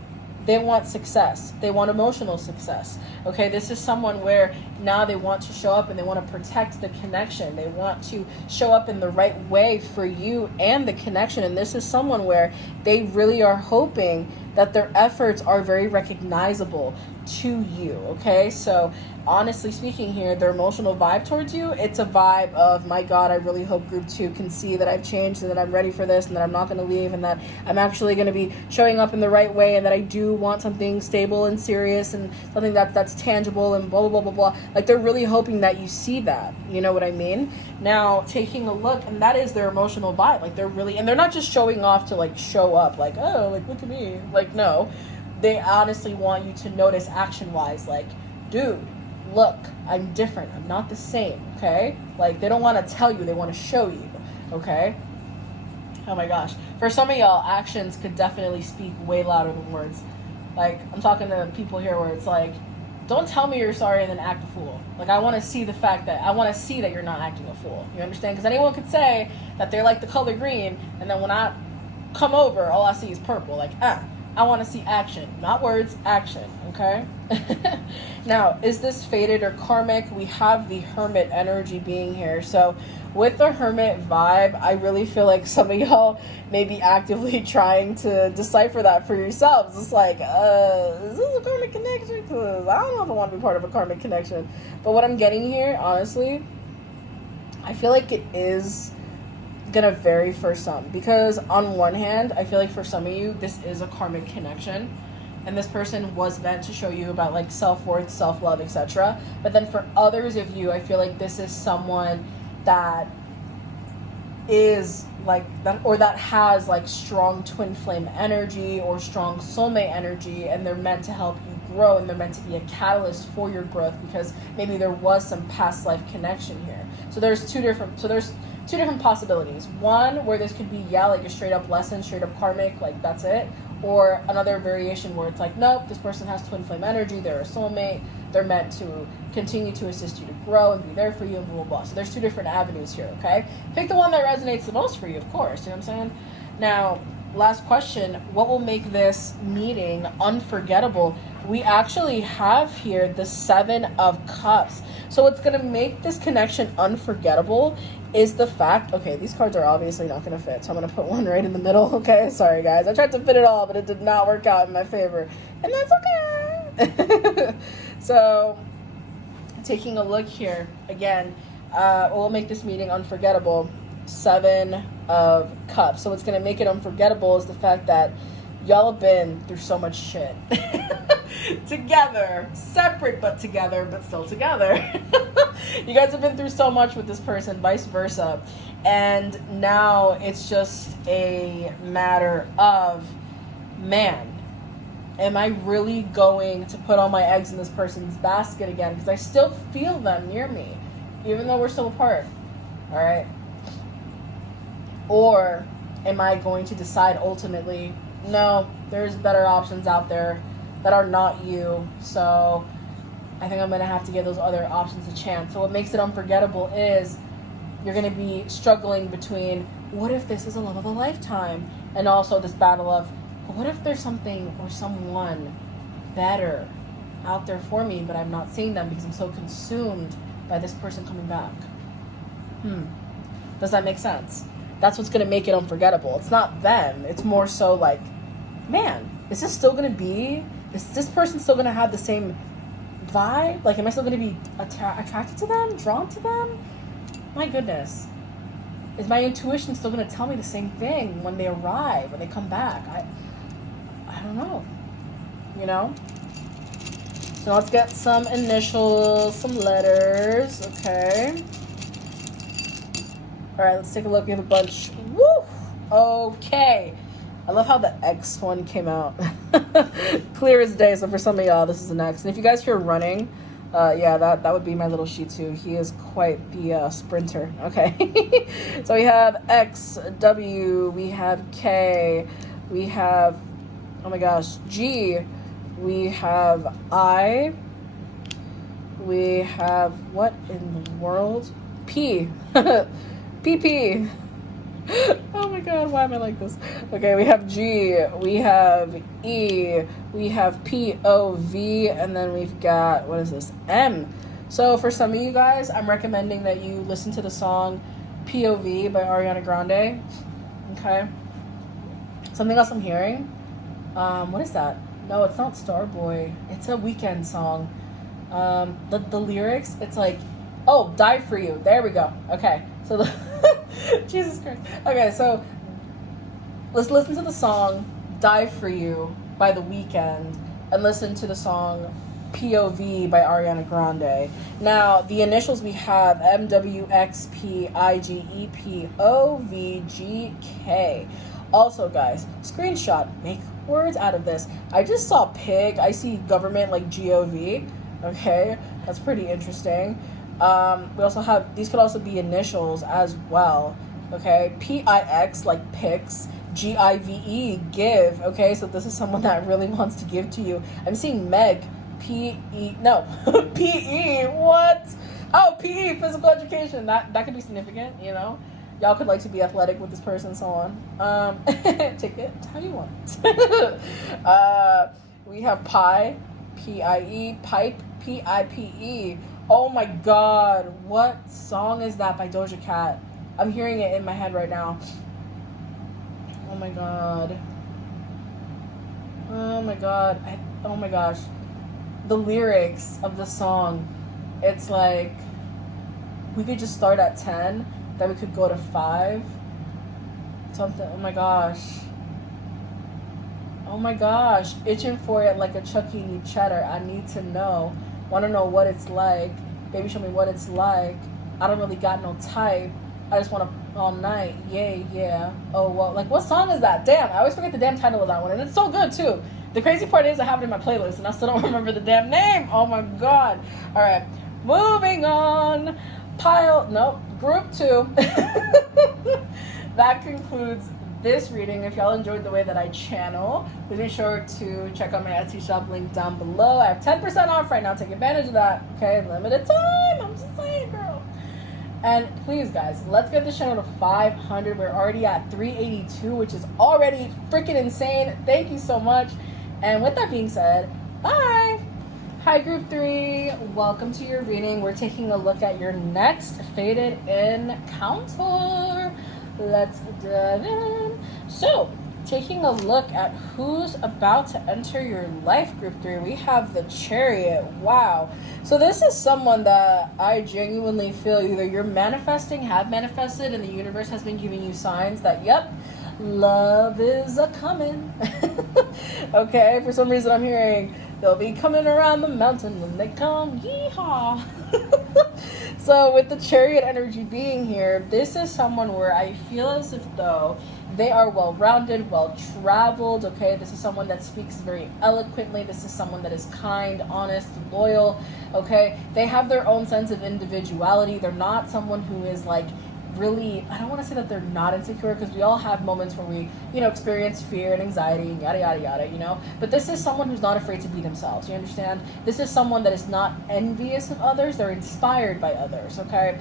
they want success. They want emotional success. Okay, this is someone where now they want to show up and they want to protect the connection. They want to show up in the right way for you and the connection. And this is someone where they really are hoping that their efforts are very recognizable to you. Okay, so honestly speaking here, their emotional vibe towards you, it's a vibe of, my God, I really hope group 2 can see that I've changed and that I'm ready for this and that I'm not going to leave and that I'm actually going to be showing up in the right way and that I do want something stable and serious and something that's tangible and blah, blah, blah, blah, blah. Like, they're really hoping that you see that. You know what I mean? Now, taking a look, and that is their emotional vibe. Like, they're really, and they're not just showing off to, like, show up. Like, oh, like, look at me. Like, no. They honestly want you to notice action-wise. Like, dude, look, I'm different. I'm not the same, okay? Like, they don't want to tell you. They want to show you, okay? Oh, my gosh. For some of y'all, actions could definitely speak way louder than words. Like, I'm talking to people here where it's like, don't tell me you're sorry and then act a fool. Like, I want to see the fact that, I want to see that you're not acting a fool. You understand? Because anyone could say that they like the color green, and then when I come over, all I see is purple. Like, I want to see action. Not words, action, okay? Now, is this fated or karmic? We have the Hermit energy being here. So with the Hermit vibe, I really feel like some of y'all may be actively trying to decipher that for yourselves. It's like, is this a karmic connection? Because I don't know if I want to be part of a karmic connection. But what I'm getting here, honestly, I feel like it is gonna vary for some, because on one hand, I feel like for some of you, this is a karmic connection, and this person was meant to show you about like self-worth, self-love, etc. But then for others of you, I feel like this is someone that is like that, or that has like strong twin flame energy or strong soulmate energy, and they're meant to help you grow, and they're meant to be a catalyst for your growth because maybe there was some past life connection here. So there's two different possibilities. One, where this could be, like a straight up lesson, straight up karmic, like that's it. Or another variation where it's like, nope, this person has twin flame energy, they're a soulmate, they're meant to continue to assist you to grow and be there for you and blah, blah, blah. So there's two different avenues here, okay? Pick the one that resonates the most for you, of course, you know what I'm saying? Now, last question, what will make this meeting unforgettable? We actually have here the Seven of Cups. So what's going to make this connection unforgettable is the fact, okay, these cards are obviously not going to fit, so I'm going to put one right in the middle, okay? Sorry, guys. I tried to fit it all, but it did not work out in my favor, and that's okay. So, taking a look here, again, what will make this meeting unforgettable? Seven of Cups. So what's going to make it unforgettable is the fact that y'all have been through so much shit. Together. Separate, but together, but still together. You guys have been through so much with this person, vice versa. And now it's just a matter of, man, am I really going to put all my eggs in this person's basket again? Because I still feel them near me, even though we're still apart. All right? Or am I going to decide ultimately, no, there's better options out there that are not you, so I think I'm going to have to give those other options a chance. So what makes it unforgettable is you're going to be struggling between, what if this is a love of a lifetime? And also this battle of, what if there's something or someone better out there for me, but I'm not seeing them because I'm so consumed by this person coming back? Does that make sense? That's what's going to make it unforgettable. It's not them. It's more so like, man, is this still going to be, is this person still going to have the same vibe? Like, am I still going to be attracted to them, drawn to them? My goodness. is my intuition still going to tell me the same thing when they arrive, when they come back? I don't know, you know? So let's get some initials, some letters, okay? All right, let's take a look. We have a bunch. Woo! Okay. I love how the X one came out. Clear as day. So for some of y'all, this is an X. And if you guys hear running, yeah, that would be my little Shih Tzu. He is quite the sprinter. Okay. So we have X, W, we have K, we have, oh my gosh, G, we have I, we have, what in the world? P. PP. Oh my god, why am I like this? Okay, we have G, we have E, we have POV, and then we've got, what is this? M. So for some of you guys, I'm recommending that you listen to the song POV by Ariana Grande. Okay. Something else I'm hearing. What is that? No, it's not Starboy. It's a Weekend song. The lyrics, it's like, oh, Die For You. There we go. Okay. So the Jesus Christ. Okay, so let's listen to the song Die For You by The Weeknd and listen to the song POV by Ariana Grande. Now, the initials we have MWXPIGEPOVGK. Also, guys, screenshot, make words out of this. I just saw pig. I see government like GOV. Okay, that's pretty interesting. We also have, these could also be initials as well. Okay, PIX like pix, GIVE give. Okay, so this is someone that really wants to give to you. I'm seeing Meg, PE, no, PE, what? Oh, PE, physical education. That could be significant, you know. Y'all could like to be athletic with this person, so on. Take it how you want. We have Pi, PIE, pipe, PIPE. Oh my god, what song is that by Doja Cat? I'm hearing it in my head right now. Oh my god. Oh my god. Oh my gosh. The lyrics of the song, it's like, we could just start at 10, then we could go to 5. Something, oh my gosh. Oh my gosh. Itching for it like a Chucky need cheddar. I need to know. Want to know what it's like. Baby, show me what it's like. I don't really got no type. I just want to all night. Yeah. Oh, well, like, what song is that? Damn, I always forget the damn title of that one. And it's so good, too. The crazy part is I have it in my playlist, and I still don't remember the damn name. Oh, my God. All right. Moving on. Group 2. That concludes this reading. If y'all enjoyed the way that I channel, please be sure to check out my Etsy shop link down below. I have 10% off right now. Take advantage of that. Okay, limited time. I'm just saying, girl. And please, guys, let's get this channel to 500. We're already at 382, which is already freaking insane. Thank you so much. And with that being said, bye. Hi, Group 3. Welcome to your reading. We're taking a look at your next Faded encounter. Let's dive in. So, taking a look at who's about to enter your life, Group 3, we have the Chariot. Wow. So this is someone that I genuinely feel either you're manifesting, have manifested, and the universe has been giving you signs that, yep, love is a-coming. Okay, for some reason I'm hearing they'll be coming around the mountain when they come. Yeehaw. So with the Chariot energy being here, this is someone where I feel as if though they are well-rounded, well-traveled, okay? This is someone that speaks very eloquently. This is someone that is kind, honest, loyal, okay? They have their own sense of individuality. They're not someone who is like really, I don't want to say that they're not insecure, because we all have moments where we, you know, experience fear and anxiety and yada, yada, yada, you know? But this is someone who's not afraid to be themselves, you understand? This is someone that is not envious of others. They're inspired by others, okay?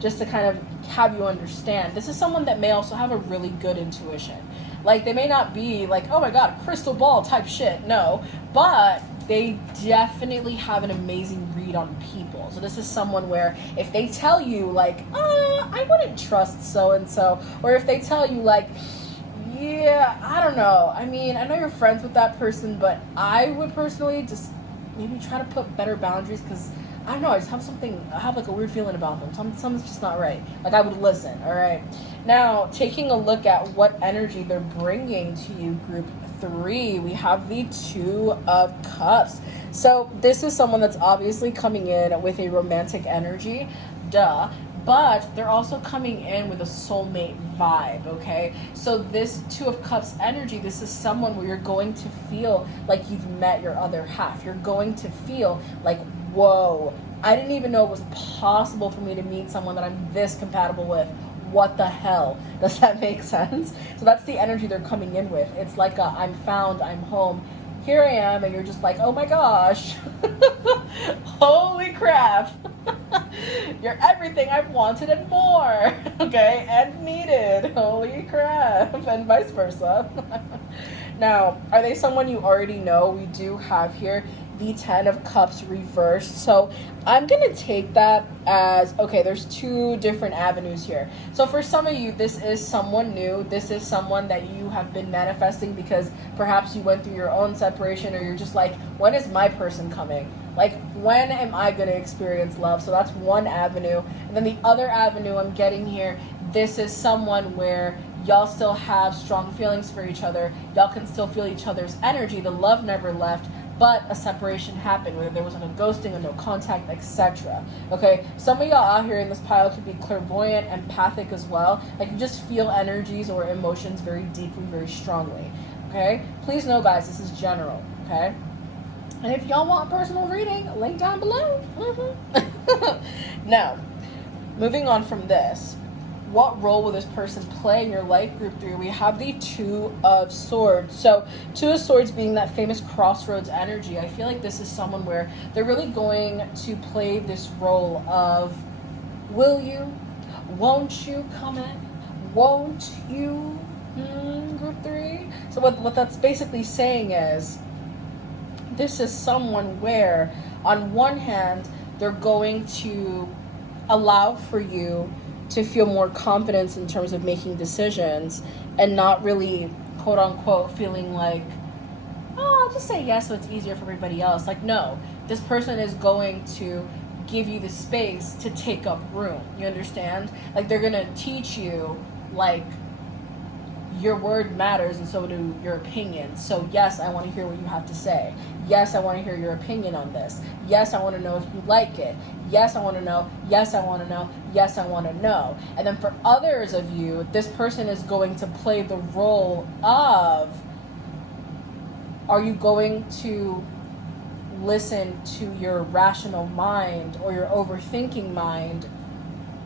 Just to kind of have you understand. This is someone that may also have a really good intuition. Like, they may not be like, oh my God, crystal ball type shit, no. But they definitely have an amazing read on people. So this is someone where if they tell you like, I wouldn't trust so-and-so, or if they tell you like, yeah, I don't know. I mean, I know you're friends with that person, but I would personally just maybe try to put better boundaries, because I don't know, I just have I have like a weird feeling about them. Something's just not right. Like I would listen, all right? Now, taking a look at what energy they're bringing to you, group 3, we have the 2 of Cups. So this is someone that's obviously coming in with a romantic energy, duh. But they're also coming in with a soulmate vibe, okay? So this 2 of Cups energy, this is someone where you're going to feel like you've met your other half. You're going to feel like, whoa, I didn't even know it was possible for me to meet someone that I'm this compatible with. What the hell? Does that make sense? So that's the energy they're coming in with. It's like I'm found, I'm home. Here I am, and you're just like, oh my gosh. Holy crap. You're everything I've wanted and more, okay, and needed. Holy crap, and vice versa. Now, are they someone you already know? We do have here the 10 of Cups reversed. So I'm going to take that as, okay, there's 2 different avenues here. So for some of you, this is someone new. This is someone that you have been manifesting because perhaps you went through your own separation, or you're just like, when is my person coming? Like, when am I going to experience love? So that's one avenue. And then the other avenue I'm getting here, this is someone where y'all still have strong feelings for each other. Y'all can still feel each other's energy. The love never left, but a separation happened, whether there wasn't a ghosting or no contact, etc. Okay, some of y'all out here in this pile could be clairvoyant, empathic as well. Like, you just feel energies or emotions very deeply, very strongly. Okay, please know, guys, this is general. Okay, and if y'all want personal reading, link down below. Now, moving on from this, what role will this person play in your life, group 3? We have the 2 of Swords. So 2 of Swords being that famous crossroads energy. I feel like this is someone where they're really going to play this role of, will you, won't you come in, won't you, group 3? So what that's basically saying is, this is someone where on one hand, they're going to allow for you to feel more confidence in terms of making decisions, and not really, quote unquote, feeling like, oh, I'll just say yes so it's easier for everybody else. Like, no, this person is going to give you the space to take up room. You understand? Like, they're gonna teach you, like, your word matters and so do your opinions. So yes, I want to hear what you have to say. Yes, I want to hear your opinion on this. Yes, I want to know if you like it. Yes, I want to know. Yes, I want to know. Yes, I want to know. And then for others of you, this person is going to play the role of, are you going to listen to your rational mind or your overthinking mind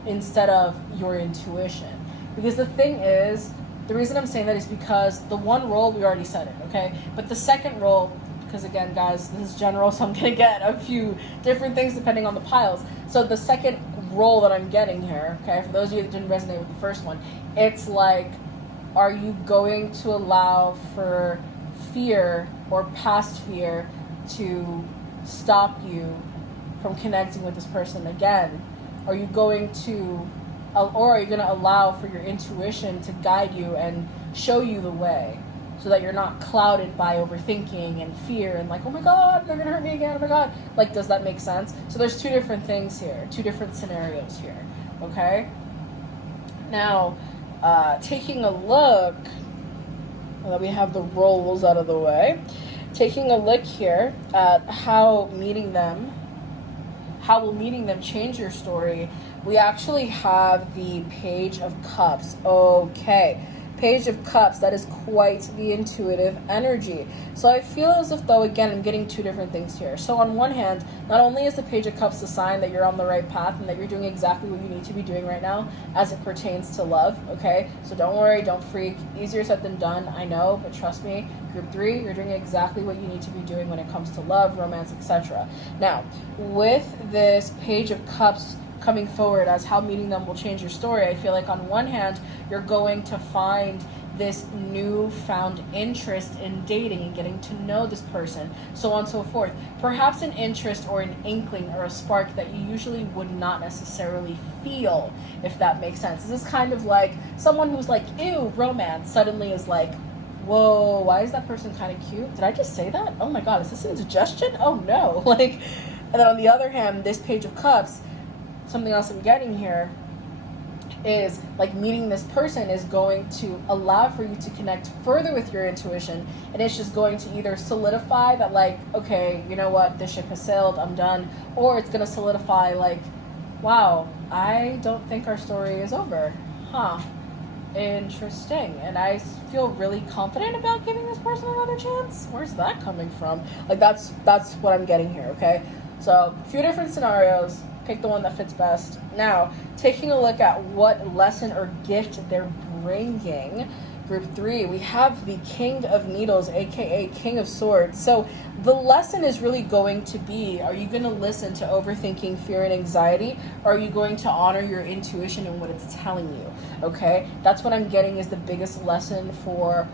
instead of your intuition? Because the thing is, the reason I'm saying that is because the one role, we already said it, okay? But the second role, because again, guys, this is general, so I'm going to get a few different things depending on the piles. So the second role that I'm getting here, okay, for those of you that didn't resonate with the first one, it's like, are you going to allow for fear or past fear to stop you from connecting with this person again? Are you going to, or are you going to allow for your intuition to guide you and show you the way so that you're not clouded by overthinking and fear and like, oh my God, they're going to hurt me again, oh my God. Like, does that make sense? So there's 2 different things here, 2 different scenarios here, okay? Now, taking a look, now that we have the roles out of the way, taking a look here at how will meeting them change your story, we actually have the Page of Cups. Okay, Page of Cups, that is quite the intuitive energy. So I feel as if though, again, I'm getting 2 different things here. So on one hand, not only is the Page of Cups a sign that you're on the right path and that you're doing exactly what you need to be doing right now as it pertains to love, okay? So don't worry, don't freak. Easier said than done, I know, but trust me, group 3, you're doing exactly what you need to be doing when it comes to love, romance, etc. Now, with this Page of Cups coming forward as how meeting them will change your story, I feel like on one hand, you're going to find this newfound interest in dating and getting to know this person, so on and so forth. Perhaps an interest or an inkling or a spark that you usually would not necessarily feel, if that makes sense. This is kind of like someone who's like, ew, romance, suddenly is like, whoa, why is that person kind of cute? Did I just say that? Oh my God, is this indigestion? Oh no. Like, And then on the other hand, this Page of Cups, something else I'm getting here is like meeting this person is going to allow for you to connect further with your intuition, and it's just going to either solidify that like, okay, you know what, this ship has sailed, I'm done, or it's going to solidify like, wow, I don't think our story is over. Interesting. And I feel really confident about giving this person another chance. Where's that coming from? Like that's what I'm getting here. Okay, so a few different scenarios. Pick the one that fits best. Now, taking a look at what lesson or gift they're bringing. Group 3, we have the King of Needles, aka King of Swords. So the lesson is really going to be, are you going to listen to overthinking, fear, and anxiety? Or are you going to honor your intuition and what it's telling you? Okay, that's what I'm getting is the biggest lesson for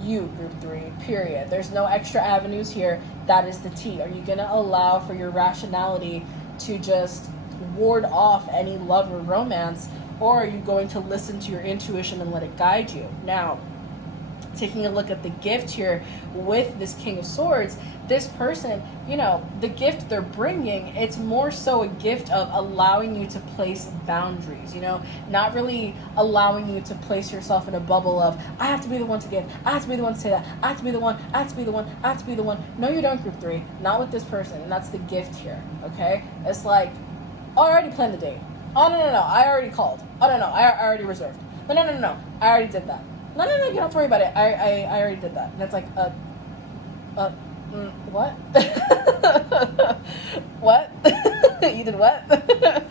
you, Group 3, period. There's no extra avenues here. That is the T. Are you going to allow for your rationality to just ward off any love or romance, or are you going to listen to your intuition and let it guide you? Now, taking a look at the gift here with this King of Swords, this person, you know, the gift they're bringing, it's more so a gift of allowing you to place boundaries, you know, not really allowing you to place yourself in a bubble of, I have to be the one to give, I have to be the one to say that, I have to be the one, I have to be the one, I have to be the one. No, you don't, Group 3. Not with this person, and that's the gift here, okay? It's like, oh, I already planned the date. Oh, no, I already called. Oh, no, I already reserved. No, I already did that. No, you don't have to worry about it. I already did that. And it's like, what? What? You did what?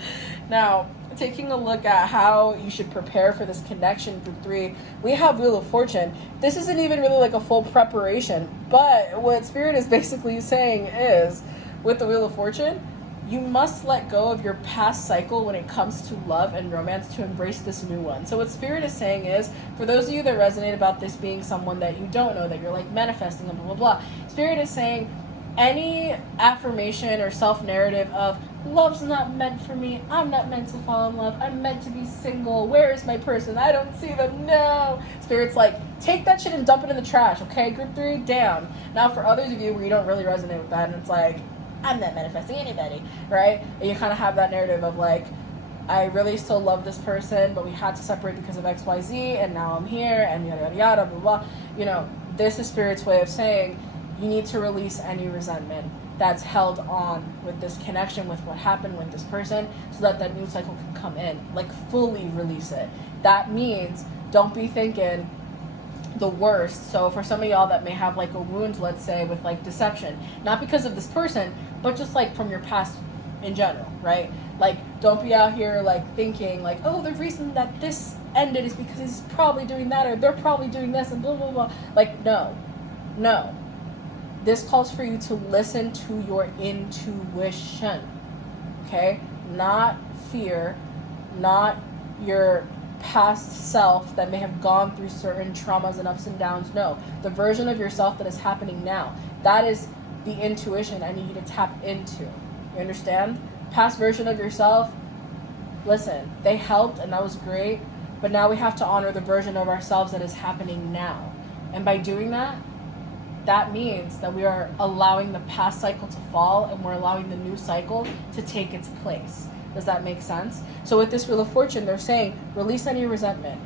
Now, taking a look at how you should prepare for this connection, Group 3, we have Wheel of Fortune. This isn't even really like a full preparation, but what Spirit is basically saying is, with the Wheel of Fortune, you must let go of your past cycle when it comes to love and romance to embrace this new one. So what Spirit is saying is, for those of you that resonate about this being someone that you don't know, that you're like manifesting and blah, blah, blah, Spirit is saying any affirmation or self-narrative of love's not meant for me, I'm not meant to fall in love, I'm meant to be single, where is my person, I don't see them, no. Spirit's like, take that shit and dump it in the trash, okay? Group 3, down. Now for others of you where you don't really resonate with that, and it's like, I'm not manifesting anybody, right? And you kind of have that narrative of like, I really still love this person, but we had to separate because of XYZ, and now I'm here, and yada, yada, yada, blah, blah. You know, this is Spirit's way of saying you need to release any resentment that's held on with this connection, with what happened with this person, so that that new cycle can come in. Like, fully release it. That means don't be thinking the worst. So for some of y'all that may have like a wound, let's say, with like deception, not because of this person, but just like from your past in general, right? Like, don't be out here like thinking like, oh, the reason that this ended is because he's probably doing that, or they're probably doing this, and blah, blah, blah. Like, no. This calls for you to listen to your intuition, okay? Not fear, not your past self that may have gone through certain traumas and ups and downs. No, the version of yourself that is happening now. That is the intuition I need you to tap into. You understand? Past version of yourself, listen, they helped and that was great, but now we have to honor the version of ourselves that is happening now. And by doing that, that means that we are allowing the past cycle to fall, and we're allowing the new cycle to take its place. Does that make sense? So with this Wheel of Fortune, they're saying, release any resentment.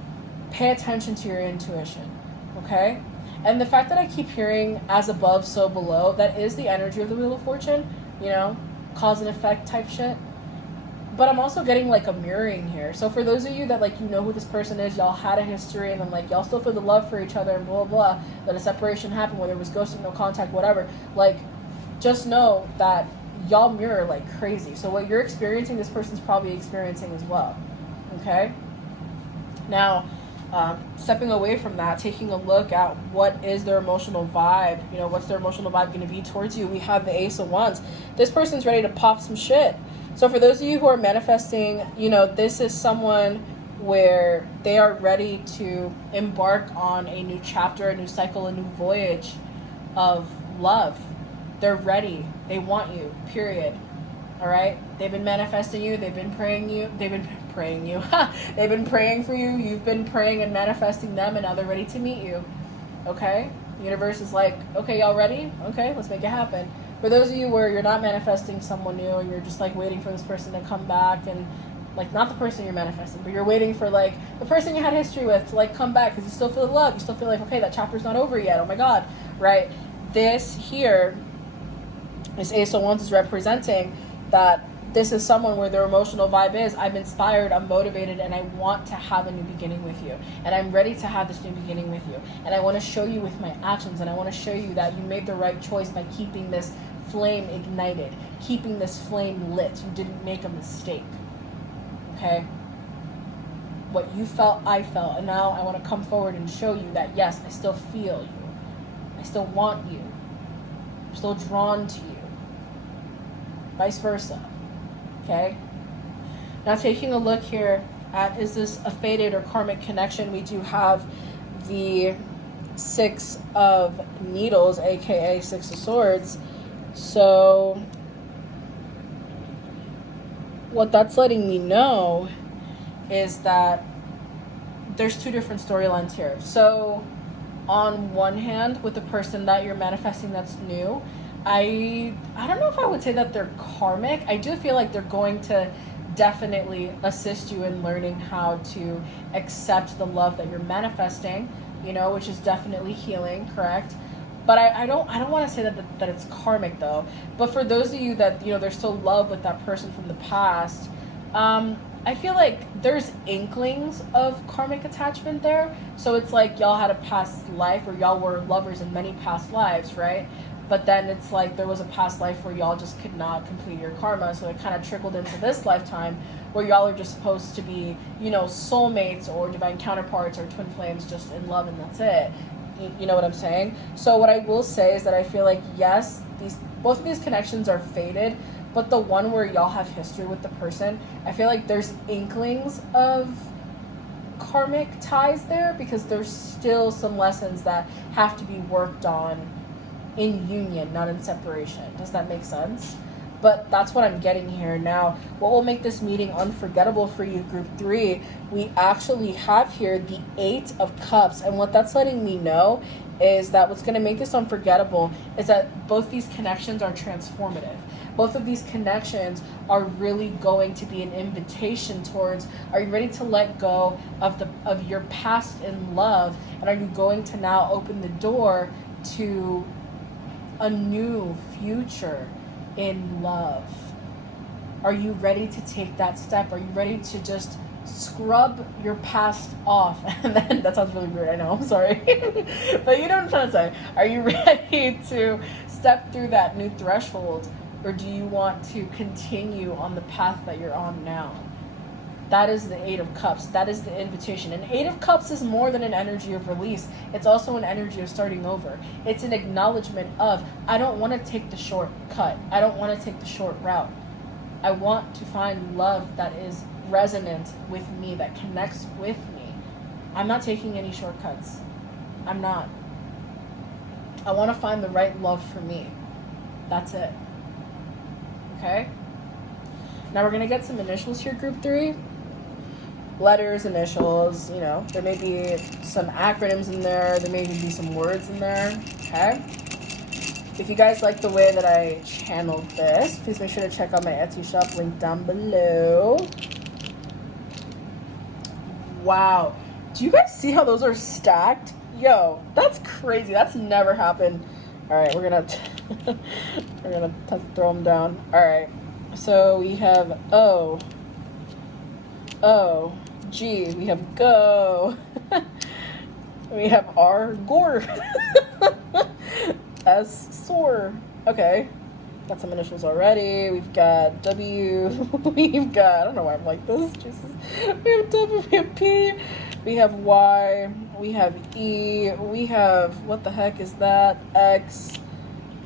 Pay attention to your intuition, okay? And the fact that I keep hearing as above, so below, that is the energy of the Wheel of Fortune, you know, cause and effect type shit. But I'm also getting like a mirroring here. So for those of you that like, you know who this person is, y'all had a history, and then like y'all still feel the love for each other and blah, blah, blah, that a separation happened, whether it was ghosting, no contact, whatever, like, just know that y'all mirror like crazy. So what you're experiencing, this person's probably experiencing as well, okay? Now, stepping away from that, taking a look at what is their emotional vibe, you know, what's their emotional vibe going to be towards you, we have the Ace of Wands. This person's ready to pop some shit. So for those of you who are manifesting, you know, this is someone where they are ready to embark on a new chapter, a new cycle, a new voyage of love. They're ready. They want you, period. All right? They've been manifesting you. They've been praying you. They've been praying you. They've been praying for you. You've been praying and manifesting them, and now they're ready to meet you. Okay? The universe is like, okay, y'all ready? Okay, let's make it happen. For those of you where you're not manifesting someone new and you're just like waiting for this person to come back, and like not the person you're manifesting, but you're waiting for like the person you had history with to like come back because you still feel love, you still feel like, okay, that chapter's not over yet, oh my god, right? This here, this Ace of Wands is representing that this is someone where their emotional vibe is, I'm inspired, I'm motivated, and I want to have a new beginning with you. And I'm ready to have this new beginning with you. And I want to show you with my actions, and I want to show you that you made the right choice by keeping this flame ignited, keeping this flame lit. You didn't make a mistake. Okay? What you felt, I felt. And now I want to come forward and show you that, yes, I still feel you. I still want you. I'm still drawn to you. Vice versa. Okay? Now taking a look here at, is this a fated or karmic connection? We do have the Six of Needles, aka Six of Swords. So what that's letting me know is that there's two different storylines here. So on one hand, with the person that you're manifesting that's new, I don't know if I would say that they're karmic. I do feel like they're going to definitely assist you in learning how to accept the love that you're manifesting, you know, which is definitely healing, correct? But I don't want to say that it's karmic though. But for those of you that, you know, there's still love with that person from the past, I feel like there's inklings of karmic attachment there. So it's like y'all had a past life, or y'all were lovers in many past lives, right? But then it's like there was a past life where y'all just could not complete your karma, so it kind of trickled into this lifetime where y'all are just supposed to be, you know, soulmates or divine counterparts or twin flames, just in love, and that's it. You know what I'm saying? So what I will say is that I feel like, yes, both of these connections are fated, but the one where y'all have history with the person, I feel like there's inklings of karmic ties there, because there's still some lessons that have to be worked on in union, not in separation. Does that make sense? But that's what I'm getting here. Now, what will make this meeting unforgettable for you, Group 3, we actually have here the Eight of Cups. And what that's letting me know is that what's going to make this unforgettable is that both these connections are transformative. Both of these connections are really going to be an invitation towards, are you ready to let go of your past in love? And are you going to now open the door to a new future in love? Are you ready to take that step? Are you ready to just scrub your past off? And then, that sounds really weird, I know, I'm sorry. But you know what I'm trying to say. Are you ready to step through that new threshold? Or do you want to continue on the path that you're on now? That is the Eight of Cups. That is the invitation. And Eight of Cups is more than an energy of release. It's also an energy of starting over. It's an acknowledgement of, I don't want to take the shortcut. I don't want to take the short route. I want to find love that is resonant with me, that connects with me. I'm not taking any shortcuts. I'm not. I want to find the right love for me. That's it. Okay? Now we're going to get some initials here, Group 3. Letters, initials, you know, there may be some acronyms in there, there may even be some words in there, okay? If you guys like the way that I channeled this, please make sure to check out my Etsy shop, link down below. Wow. Do you guys see how those are stacked? Yo, that's crazy. That's never happened. All right, we're gonna throw them down. All right, so we have O, G, we have go, we have R, gore, S, soar. Okay, got some initials already. We've got W, we've got, I don't know why I'm like this, Jesus. We have W, we have P, we have Y, we have E, we have, what the heck is that, X,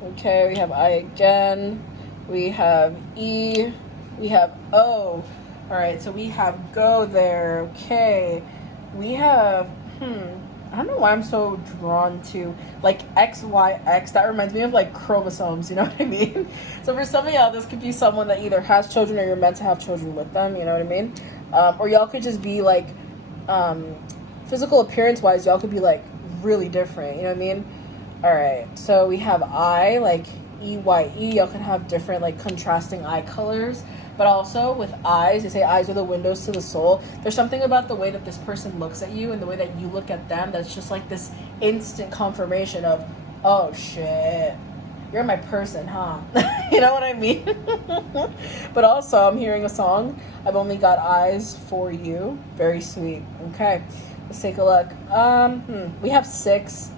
okay, we have I again, we have E, we have O. All right, so we have go there, okay. We have, I don't know why I'm so drawn to, like, XYX. That reminds me of, like, chromosomes, you know what I mean? So for some of y'all, this could be someone that either has children or you're meant to have children with them, you know what I mean? Or y'all could just be, like, physical appearance-wise, y'all could be, like, really different, you know what I mean? All right, so we have I, like, EYE. Y'all can have different like contrasting eye colors. But also with eyes, they say eyes are the windows to the soul. There's something about the way that this person looks at you and the way that you look at them that's just like this instant confirmation of, oh shit, you're my person, huh? You know what I mean? But also, I'm hearing a song, I've Only Got Eyes for You. Very sweet. Okay, let's take a look. We have 6.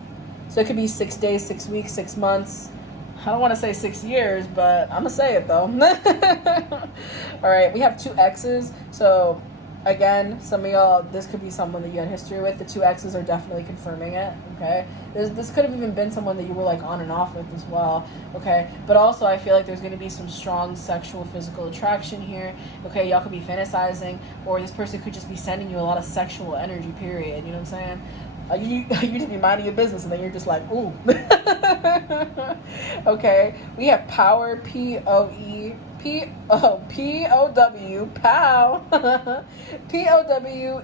So it could be 6 days, 6 weeks, 6 months. I don't want to say 6 years, but I'm going to say it though. All right, we have 2 exes. So again, some of y'all, this could be someone that you had history with. The 2 exes are definitely confirming it, okay? This could have even been someone that you were like on and off with as well, okay? But also I feel like there's going to be some strong sexual physical attraction here, okay? Y'all could be fantasizing, or this person could just be sending you a lot of sexual energy, period. You know what I'm saying? You just be minding your business, and then you're just like, ooh. Okay, we have power, P-O-W, pow. P-O-W-E-R,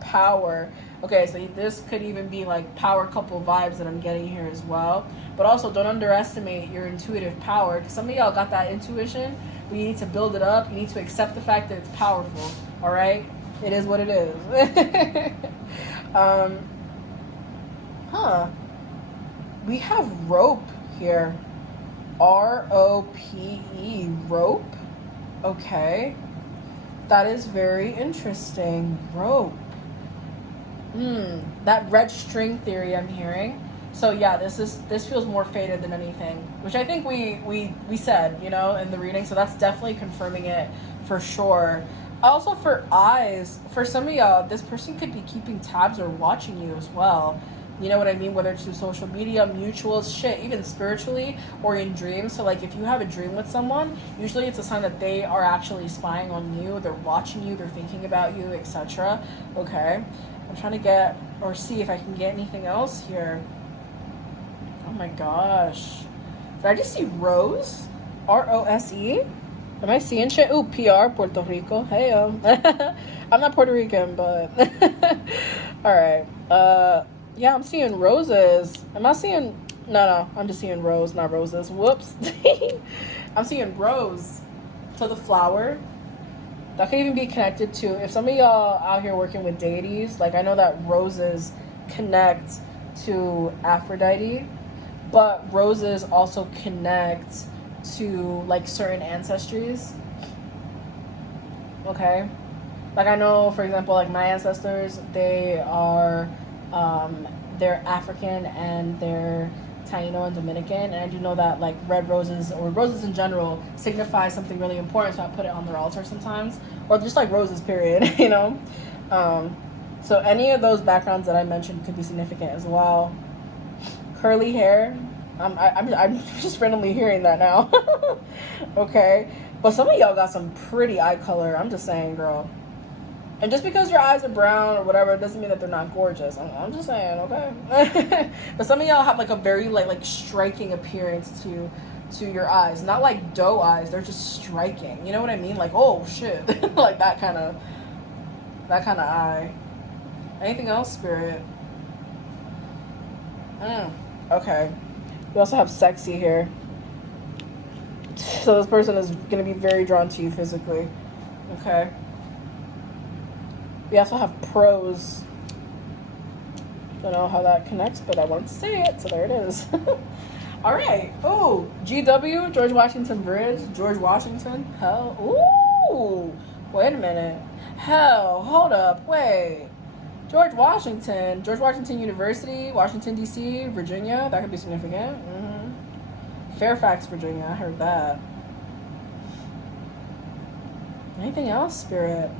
power. Okay, so this could even be like power couple vibes that I'm getting here as well. But also, don't underestimate your intuitive power, because some of y'all got that intuition, but you need to build it up. You need to accept the fact that it's powerful, all right? It is what it is. We have rope here. R-O-P-E, rope. Okay. That is very interesting. Rope. That red string theory I'm hearing. So yeah, this feels more fated than anything, which I think we said, you know, in the reading. So that's definitely confirming it for sure. Also for eyes, for some of y'all, this person could be keeping tabs or watching you as well. You know what I mean? Whether it's through social media, mutuals, shit, even spiritually or in dreams. So like if you have a dream with someone, usually it's a sign that they are actually spying on you, they're watching you, they're thinking about you, etc. Okay. I'm trying to get or see if I can get anything else here. Oh my gosh. Did I just see Rose? R-O-S-E? Am I seeing shit? Ooh, PR, Puerto Rico. Hey, I'm not Puerto Rican, but all right. Yeah, I'm seeing roses. Am I seeing? No, I'm just seeing rose, not roses. Whoops. I'm seeing rose. So the flower. That could even be connected to, if some of y'all out here working with deities, like I know that roses connect to Aphrodite, but roses also connect to like certain ancestries. Okay, like I know, for example, like my ancestors, they are they're African and they're Taino and Dominican, and I do know that like red roses or roses in general signify something really important, so I put it on their altar sometimes, or just like roses, period. You know, so any of those backgrounds that I mentioned could be significant as well. Curly hair. I'm just randomly hearing that now. Okay, but some of y'all got some pretty eye color. I'm just saying, girl. And just because your eyes are brown or whatever, it doesn't mean that they're not gorgeous. I'm just saying, okay. But some of y'all have like a very like striking appearance to your eyes. Not like doe eyes. They're just striking. You know what I mean? Like, oh shit, like that kind of eye. Anything else, Spirit? Okay. We also have sexy here. So this person is going to be very drawn to you physically. Okay. We also have pros. Don't know how that connects, but I want to say it, so there it is. All right. Oh, GW, George Washington Bridge. George Washington. Hell. Ooh. Wait a minute. Hell. Hold up. Wait. George Washington University, Washington, D.C., Virginia. That could be significant. Fairfax, Virginia. I heard that. Anything else, Spirit?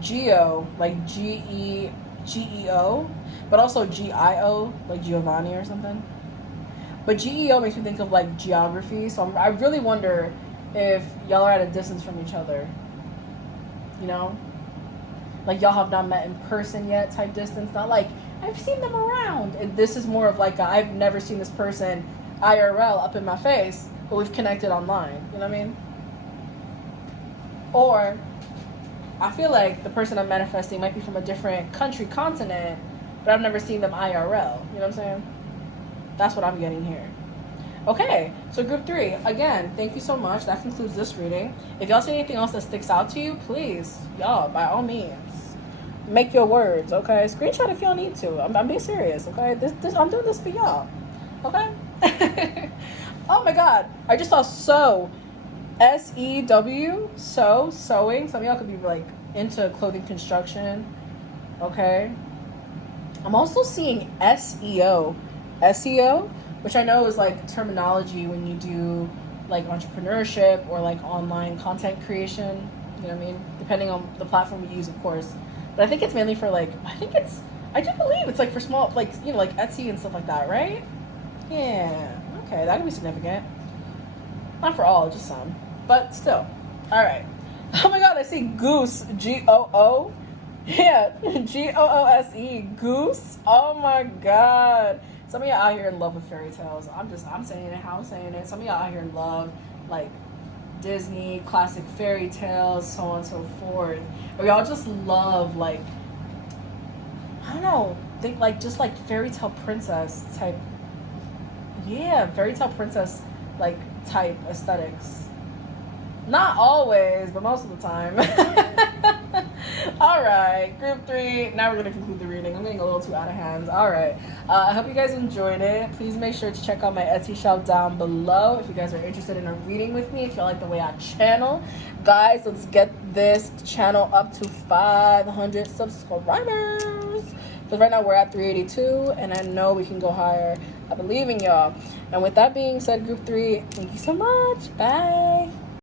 Geo, like G-E-G-E-O, but also G-I-O, like Giovanni or something. But G-E-O makes me think of like geography, so I really wonder if y'all are at a distance from each other. You know? Like y'all have not met in person yet type distance. Not like, I've seen them around. This is more of like, I've never seen this person IRL up in my face, but we've connected online. You know what I mean? Or I feel like the person I'm manifesting might be from a different country, continent, but I've never seen them IRL. You know what I'm saying? That's what I'm getting here. Okay, so group 3, again, thank you so much. That concludes this reading. If y'all see anything else that sticks out to you, please, y'all, by all means, make your words, okay? Screenshot if y'all need to. I'm being serious, okay? This I'm doing this for y'all, okay? Oh my God, I just saw sew, S-E-W, sew, sewing. Some of y'all could be like into clothing construction, okay? I'm also seeing SEO, which I know is like terminology when you do like entrepreneurship or like online content creation, you know what I mean? Depending on the platform you use, of course. But I think it's mainly for like, I do believe it's like for small, like, you know, like Etsy and stuff like that, right? Yeah, okay, that could be significant. Not for all, just some, but still. All right. Oh my God, I see goose, G-O-O. Yeah, G-O-O-S-E, goose. Oh my God. Some of y'all out here in love with fairy tales. I'm saying it how I'm saying it. Some of y'all out here in love, like Disney, classic fairy tales, so on and so forth. Or y'all just love, like, I don't know, think like just like fairy tale princess type. Yeah, fairy tale princess like type aesthetics. Not always, but most of the time. All right, group 3. Now we're going to conclude the reading. I'm getting a little too out of hand. All right. I hope you guys enjoyed it. Please make sure to check out my Etsy shop down below if you guys are interested in a reading with me, if you like the way I channel. Guys, let's get this channel up to 500 subscribers. Because right now we're at 382, and I know we can go higher. I believe in y'all. And with that being said, group 3, thank you so much. Bye.